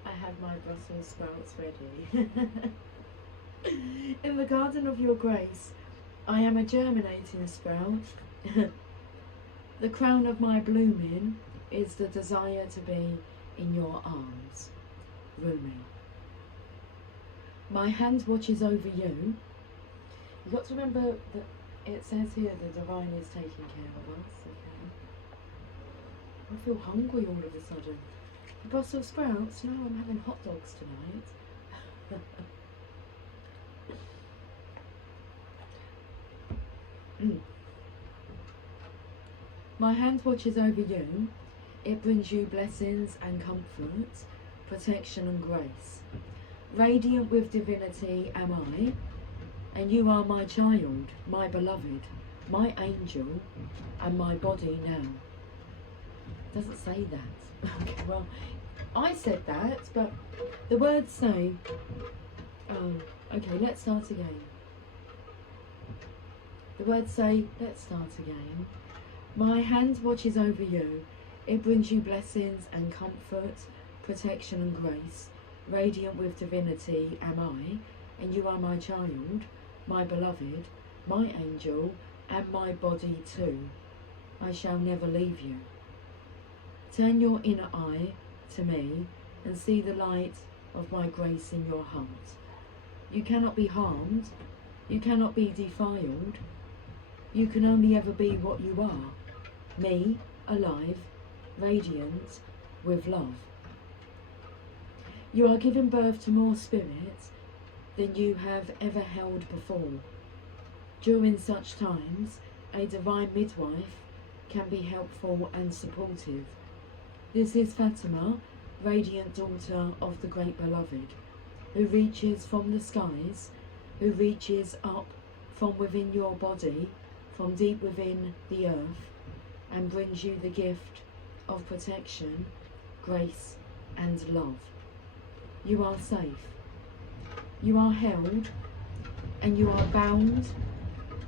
I have my Brussels sprouts ready. In the garden of your grace, I am a germinating sprout. The crown of my blooming is the desire to be in your arms. Rumi. My hand watches over you. You've got to remember that it says here the divine is taking care of us. Okay. I feel hungry all of a sudden. Brussels sprouts? No, I'm having hot dogs tonight. My hand watches over you. It brings you blessings and comfort, protection and grace. Radiant with divinity am I, and you are my child, my beloved, my angel, and my body now. It doesn't say that. Okay, well, I said that, but the words say, oh, okay, let's start again. The words say, let's start again. My hand watches over you. It brings you blessings and comfort, protection and grace. Radiant with divinity am I, and you are my child, my beloved, my angel, and my body too. I shall never leave you. Turn your inner eye to me and see the light of my grace in your heart. You cannot be harmed. You cannot be defiled. You can only ever be what you are. Me, alive, radiant, with love. You are giving birth to more spirit than you have ever held before. During such times, a divine midwife can be helpful and supportive. This is Fatima, radiant daughter of the great beloved, who reaches from the skies, who reaches up from within your body from deep within the earth and brings you the gift of protection, grace and love. You are safe. You are held and you are bound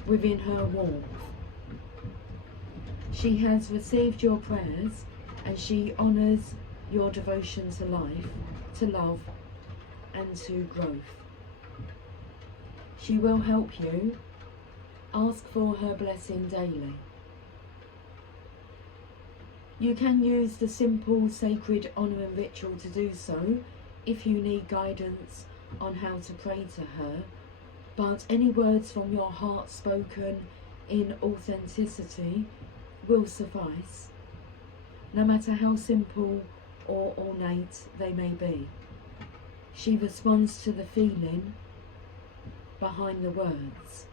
within her warmth. She has received your prayers and she honours your devotion to life, to love and to growth. She will help you. Ask for her blessing daily. You can use the simple sacred honouring ritual to do so if you need guidance on how to pray to her, but any words from your heart spoken in authenticity will suffice, no matter how simple or ornate they may be. She responds to the feeling behind the words,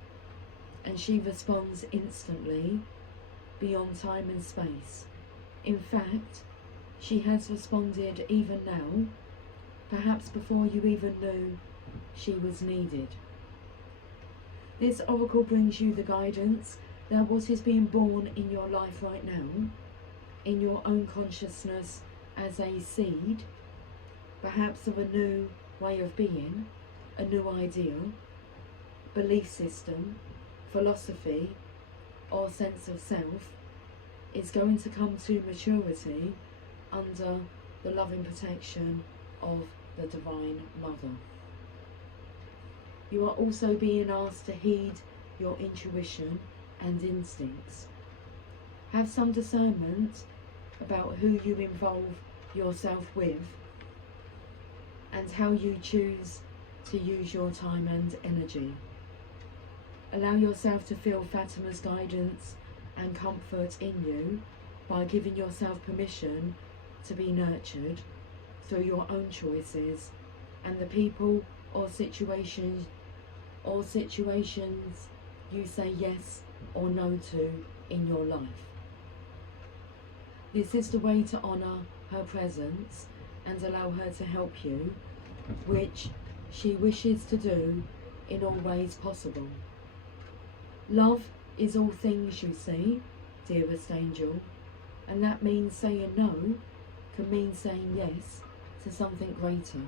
and she responds instantly beyond time and space. In fact, she has responded even now, perhaps before you even knew she was needed. This oracle brings you the guidance that what is being born in your life right now, in your own consciousness as a seed, perhaps of a new way of being, a new ideal, belief system, philosophy, or sense of self, is going to come to maturity under the loving protection of the Divine Mother. You are also being asked to heed your intuition and instincts. Have some discernment about who you involve yourself with and how you choose to use your time and energy. Allow yourself to feel Fatima's guidance and comfort in you by giving yourself permission to be nurtured through your own choices and the people or situations you say yes or no to in your life. This is the way to honour her presence and allow her to help you, which she wishes to do in all ways possible. Love is all things, you see, dearest angel, and that means saying no can mean saying yes to something greater.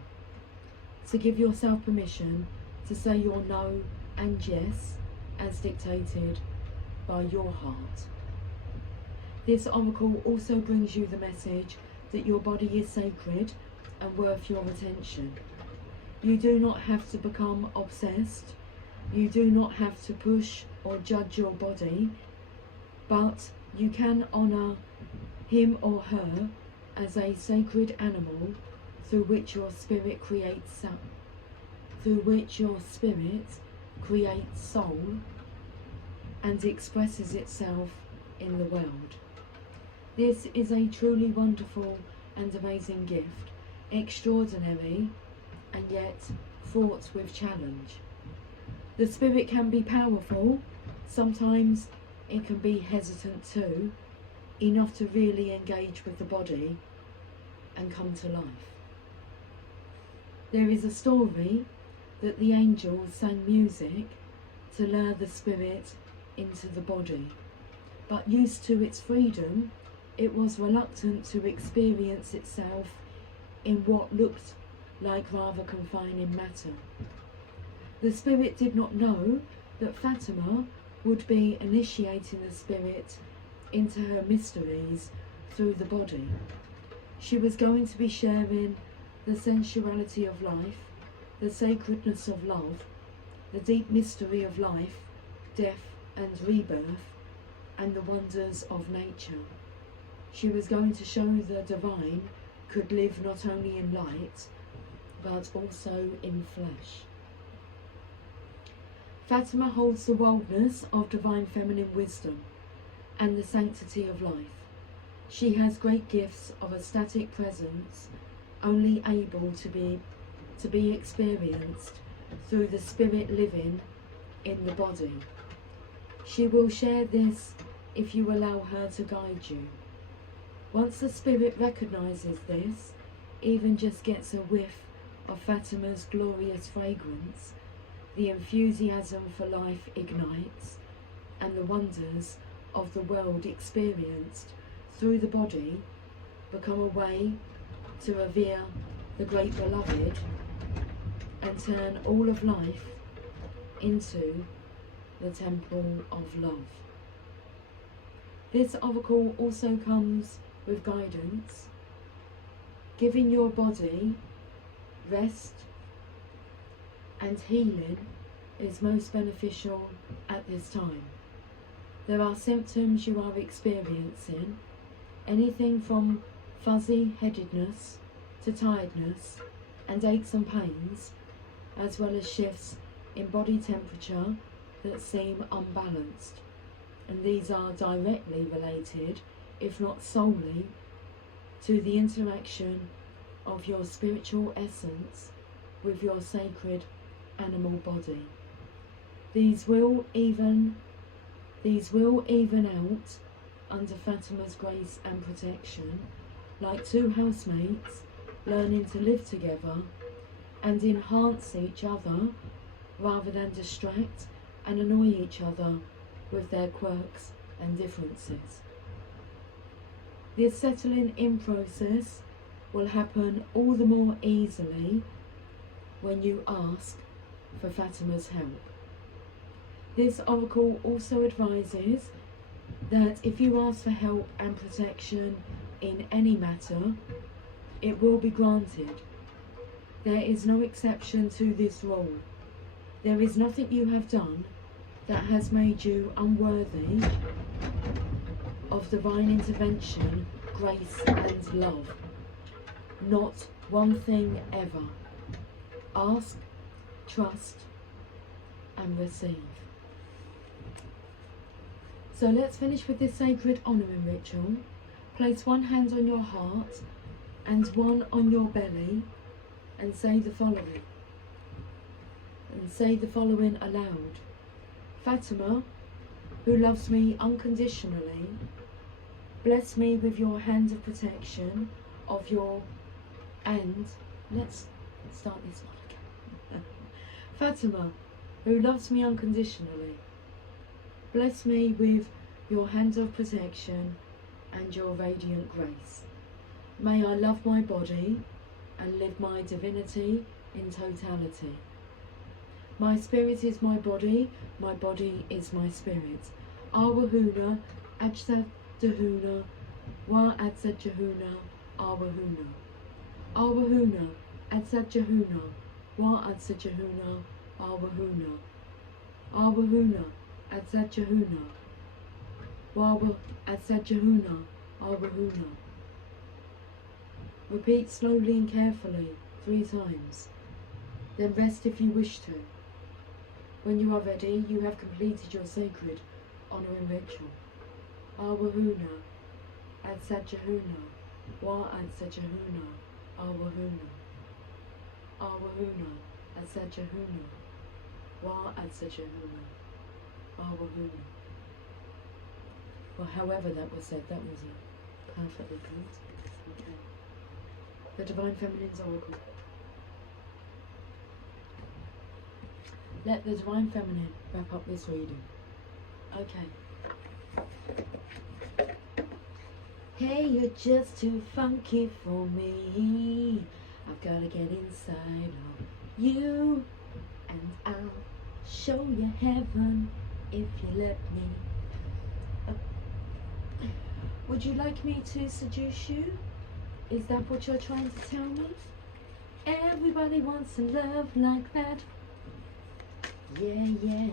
So give yourself permission to say your no and yes as dictated by your heart. This oracle also brings you the message that your body is sacred and worth your attention. You do not have to become obsessed. You do not have to push or judge your body, but you can honour him or her as a sacred animal through which your spirit creates soul and expresses itself in the world. This is a truly wonderful and amazing gift, extraordinary and yet fraught with challenge. The spirit can be powerful, sometimes it can be hesitant too, enough to really engage with the body and come to life. There is a story that the angels sang music to lure the spirit into the body, but used to its freedom, it was reluctant to experience itself in what looked like rather confining matter. The spirit did not know that Fatima would be initiating the spirit into her mysteries through the body. She was going to be sharing the sensuality of life, the sacredness of love, the deep mystery of life, death and rebirth, and the wonders of nature. She was going to show the divine could live not only in light, but also in flesh. Fatima holds the wildness of divine feminine wisdom and the sanctity of life. She has great gifts of ecstatic presence, only able to be experienced through the spirit living in the body. She will share this if you allow her to guide you. Once the spirit recognizes this, even just gets a whiff of Fatima's glorious fragrance, the enthusiasm for life ignites, and the wonders of the world experienced through the body become a way to revere the great beloved and turn all of life into the temple of love. This oracle also comes with guidance, giving your body rest and healing is most beneficial at this time. There are symptoms you are experiencing, anything from fuzzy headedness to tiredness and aches and pains, as well as shifts in body temperature that seem unbalanced. And these are directly related, if not solely, to the interaction of your spiritual essence with your sacred animal body. These will even out under Fatima's grace and protection, like two housemates learning to live together and enhance each other rather than distract and annoy each other with their quirks and differences. This settling in process will happen all the more easily when you ask for Fatima's help. This oracle also advises that if you ask for help and protection in any matter, it will be granted. There is no exception to this rule. There is nothing you have done that has made you unworthy of divine intervention, grace and love. Not one thing ever. Ask, trust and receive. So let's finish with this sacred honouring ritual. Place one hand on your heart and one on your belly and say the following. And say the following aloud. Fatima, who loves me unconditionally, bless me with your hand of protection of your and let's start this one again. Fatima, who loves me unconditionally, bless me with your hand of protection and your radiant grace. May I love my body and live my divinity in totality. My spirit is my body is my spirit. Awahuna, Ajsadahuna, Wa Adzajahuna, Awahuna. Awahuna, Adzajahuna, Wa Adzajahuna, Awahuna. Awahuna, Adzajahuna, Wa Adzajahuna, Awahuna. Repeat slowly and carefully 3 times. Then rest if you wish to. When you are ready, you have completed your sacred honouring ritual. Awahuna, Adzajahuna, Wa Adzajahuna, Awahuna. Awahuna, Adzajahuna, Wa Adzajahuna, Awahuna. Well, however that was said, that was perfectly good. Okay. The Divine Feminine's Oracle. Let the Divine Feminine wrap up this reading. Okay. Hey, you're just too funky for me. I've gotta get inside of you, and I'll show you heaven if you let me. Would you like me to seduce you? Is that what you're trying to tell me? Everybody wants a love like that. Yeah, yeah.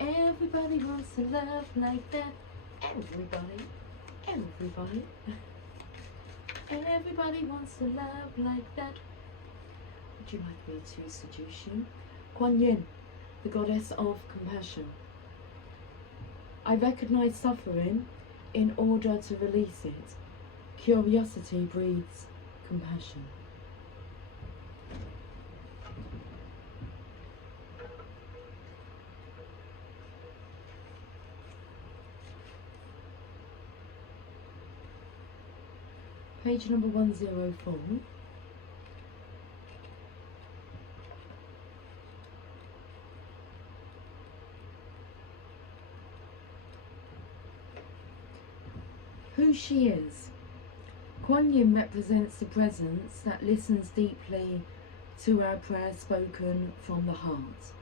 Everybody wants a love like that. Everybody. Everybody wants a love like that. Would you like me to seduce you? Kuan Yin, the goddess of compassion. I recognize suffering in order to release it. Curiosity breeds compassion. Page number 104. she is. Kuan Yin represents the presence that listens deeply to our prayers spoken from the heart.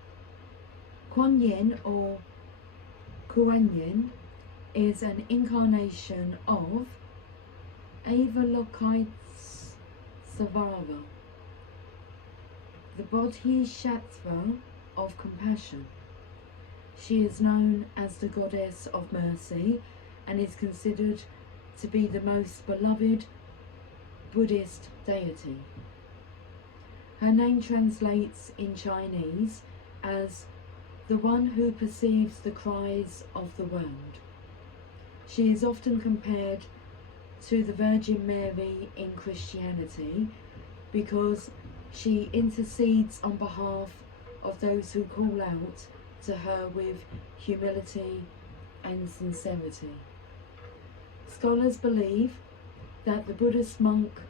Kuan Yin, or Kuan Yin, is an incarnation of Avalokitesvara, the Bodhisattva of compassion. She is known as the Goddess of Mercy and is considered to be the most beloved Buddhist deity. Her name translates in Chinese as the one who perceives the cries of the world. She is often compared to the Virgin Mary in Christianity because she intercedes on behalf of those who call out to her with humility and sincerity. Scholars believe that the Buddhist monk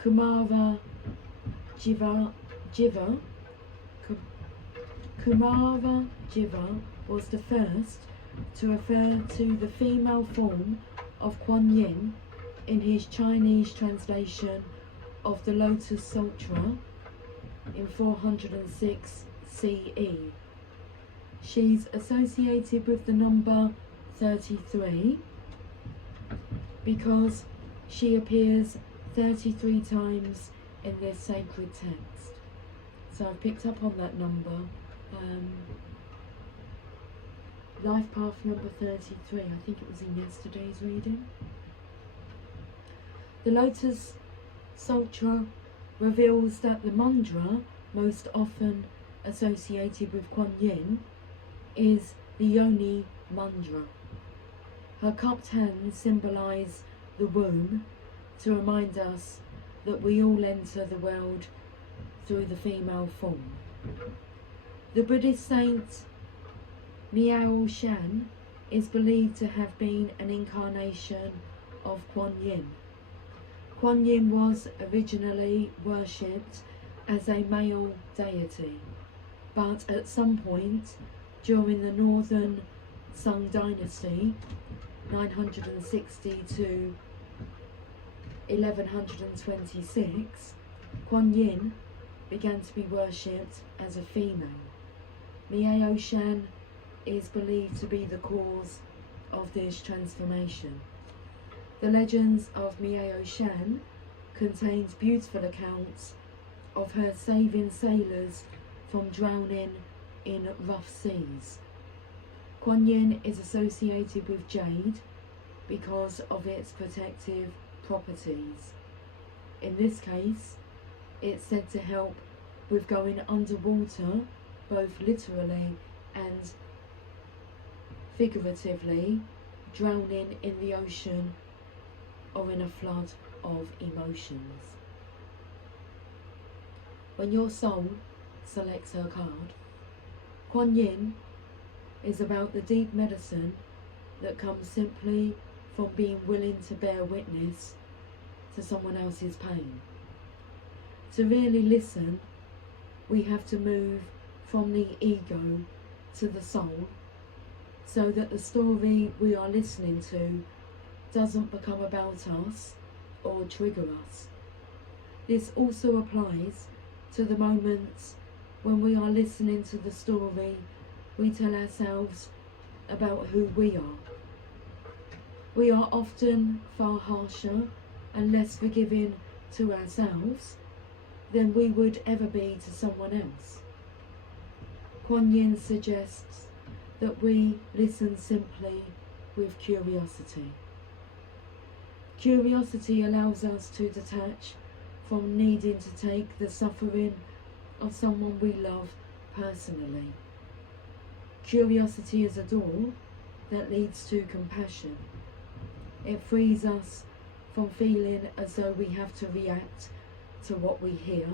Kumarajiva was the first to refer to the female form of Kuan Yin in his Chinese translation of the Lotus Sutra in 406 CE. She's associated with the number 33 because she appears 33 times in this sacred text. So I've picked up on that number. Life path number 33, I think it was in yesterday's reading. The Lotus Sutra reveals that the mantra most often associated with Kuan Yin is the Yoni mantra. Her cupped hands symbolise the womb to remind us that we all enter the world through the female form. The Buddhist saint Miao Shan is believed to have been an incarnation of Kuan Yin. Kuan Yin was originally worshipped as a male deity, but at some point during the Northern Sung Dynasty, 960 to 1126, Kuan Yin began to be worshipped as a female. Miao Shan is believed to be the cause of this transformation. The legends of Miao Shan contains beautiful accounts of her saving sailors from drowning in rough seas. Kuan Yin is associated with jade because of its protective properties. In this case, it's said to help with going underwater, both literally and figuratively, drowning in the ocean or in a flood of emotions. When your soul selects her card, Kuan Yin is about the deep medicine that comes simply from being willing to bear witness to someone else's pain. To really listen, we have to move from the ego to the soul, so that the story we are listening to doesn't become about us or trigger us. This also applies to the moments when we are listening to the story we tell ourselves about who we are. We are often far harsher and less forgiving to ourselves than we would ever be to someone else. Kuan Yin suggests that we listen simply with curiosity. Curiosity allows us to detach from needing to take the suffering of someone we love personally. Curiosity is a door that leads to compassion. It frees us from feeling as though we have to react to what we hear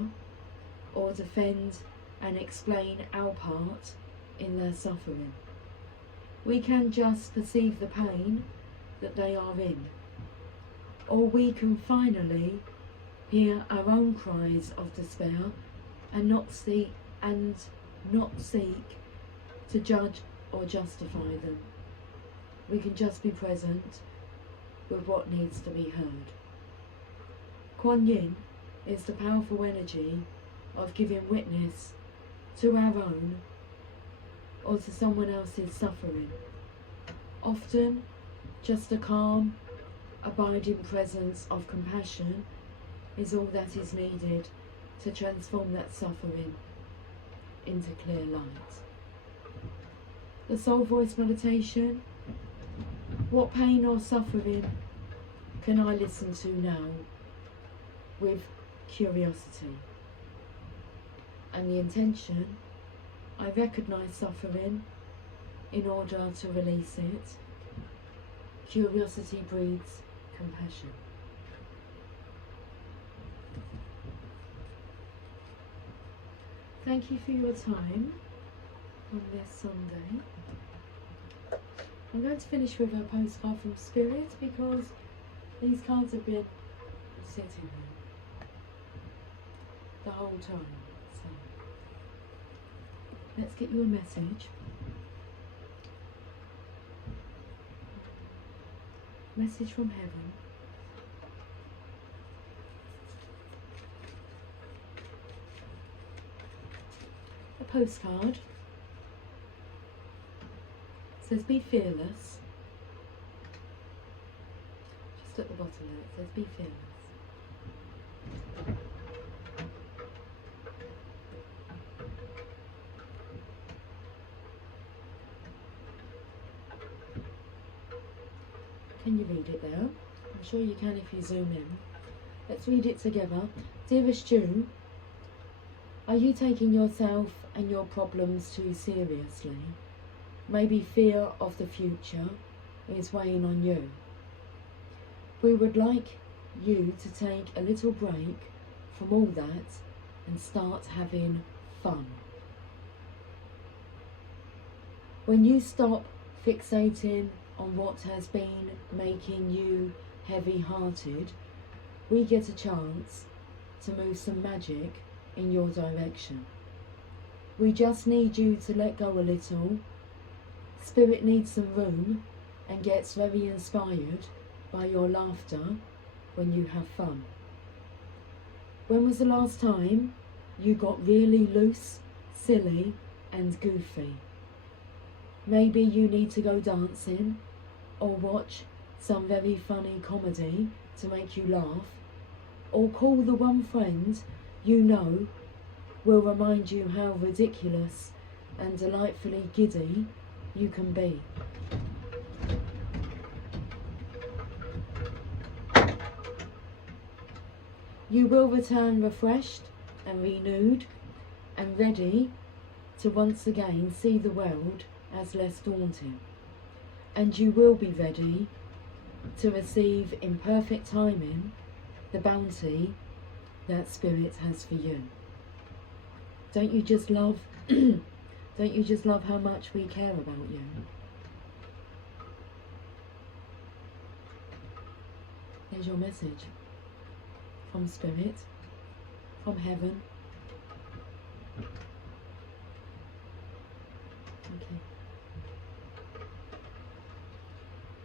or defend and explain our part in their suffering. We can just perceive the pain that they are in, or we can finally hear our own cries of despair and not seek to judge or justify them. We can just be present with what needs to be heard. Kuan Yin is the powerful energy of giving witness to our own or to someone else's suffering. Often, just a calm, abiding presence of compassion is all that is needed to transform that suffering into clear light. The soul voice meditation. What pain or suffering can I listen to now with curiosity? And the intention, I recognize suffering in order to release it. Curiosity breeds compassion. Thank you for your time on this Sunday. I'm going to finish with a postcard from Spirit because these cards have been sitting there the whole time. So let's get you a message. Message from heaven. A postcard says be fearless. Just at the bottom there it says be fearless. Can you read it there? I'm sure you can if you zoom in. Let's read it together. Dearest June, are you taking yourself and your problems too seriously? Maybe fear of the future is weighing on you. We would like you to take a little break from all that and start having fun. When you stop fixating on what has been making you heavy-hearted, we get a chance to move some magic in your direction. We just need you to let go a little. Spirit needs some room and gets very inspired by your laughter when you have fun. When was the last time you got really loose, silly and goofy? Maybe you need to go dancing or watch some very funny comedy to make you laugh, or call the one friend you know will remind you how ridiculous and delightfully giddy you can be. You will return refreshed and renewed and ready to once again see the world as less daunting. And you will be ready to receive in perfect timing the bounty that Spirit has for you. Don't you just love don't you just love how much we care about you? There's your message from Spirit, from heaven. Okay.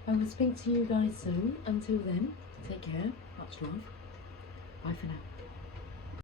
I will speak to you guys soon. Until then, take care. Much love. Bye for now.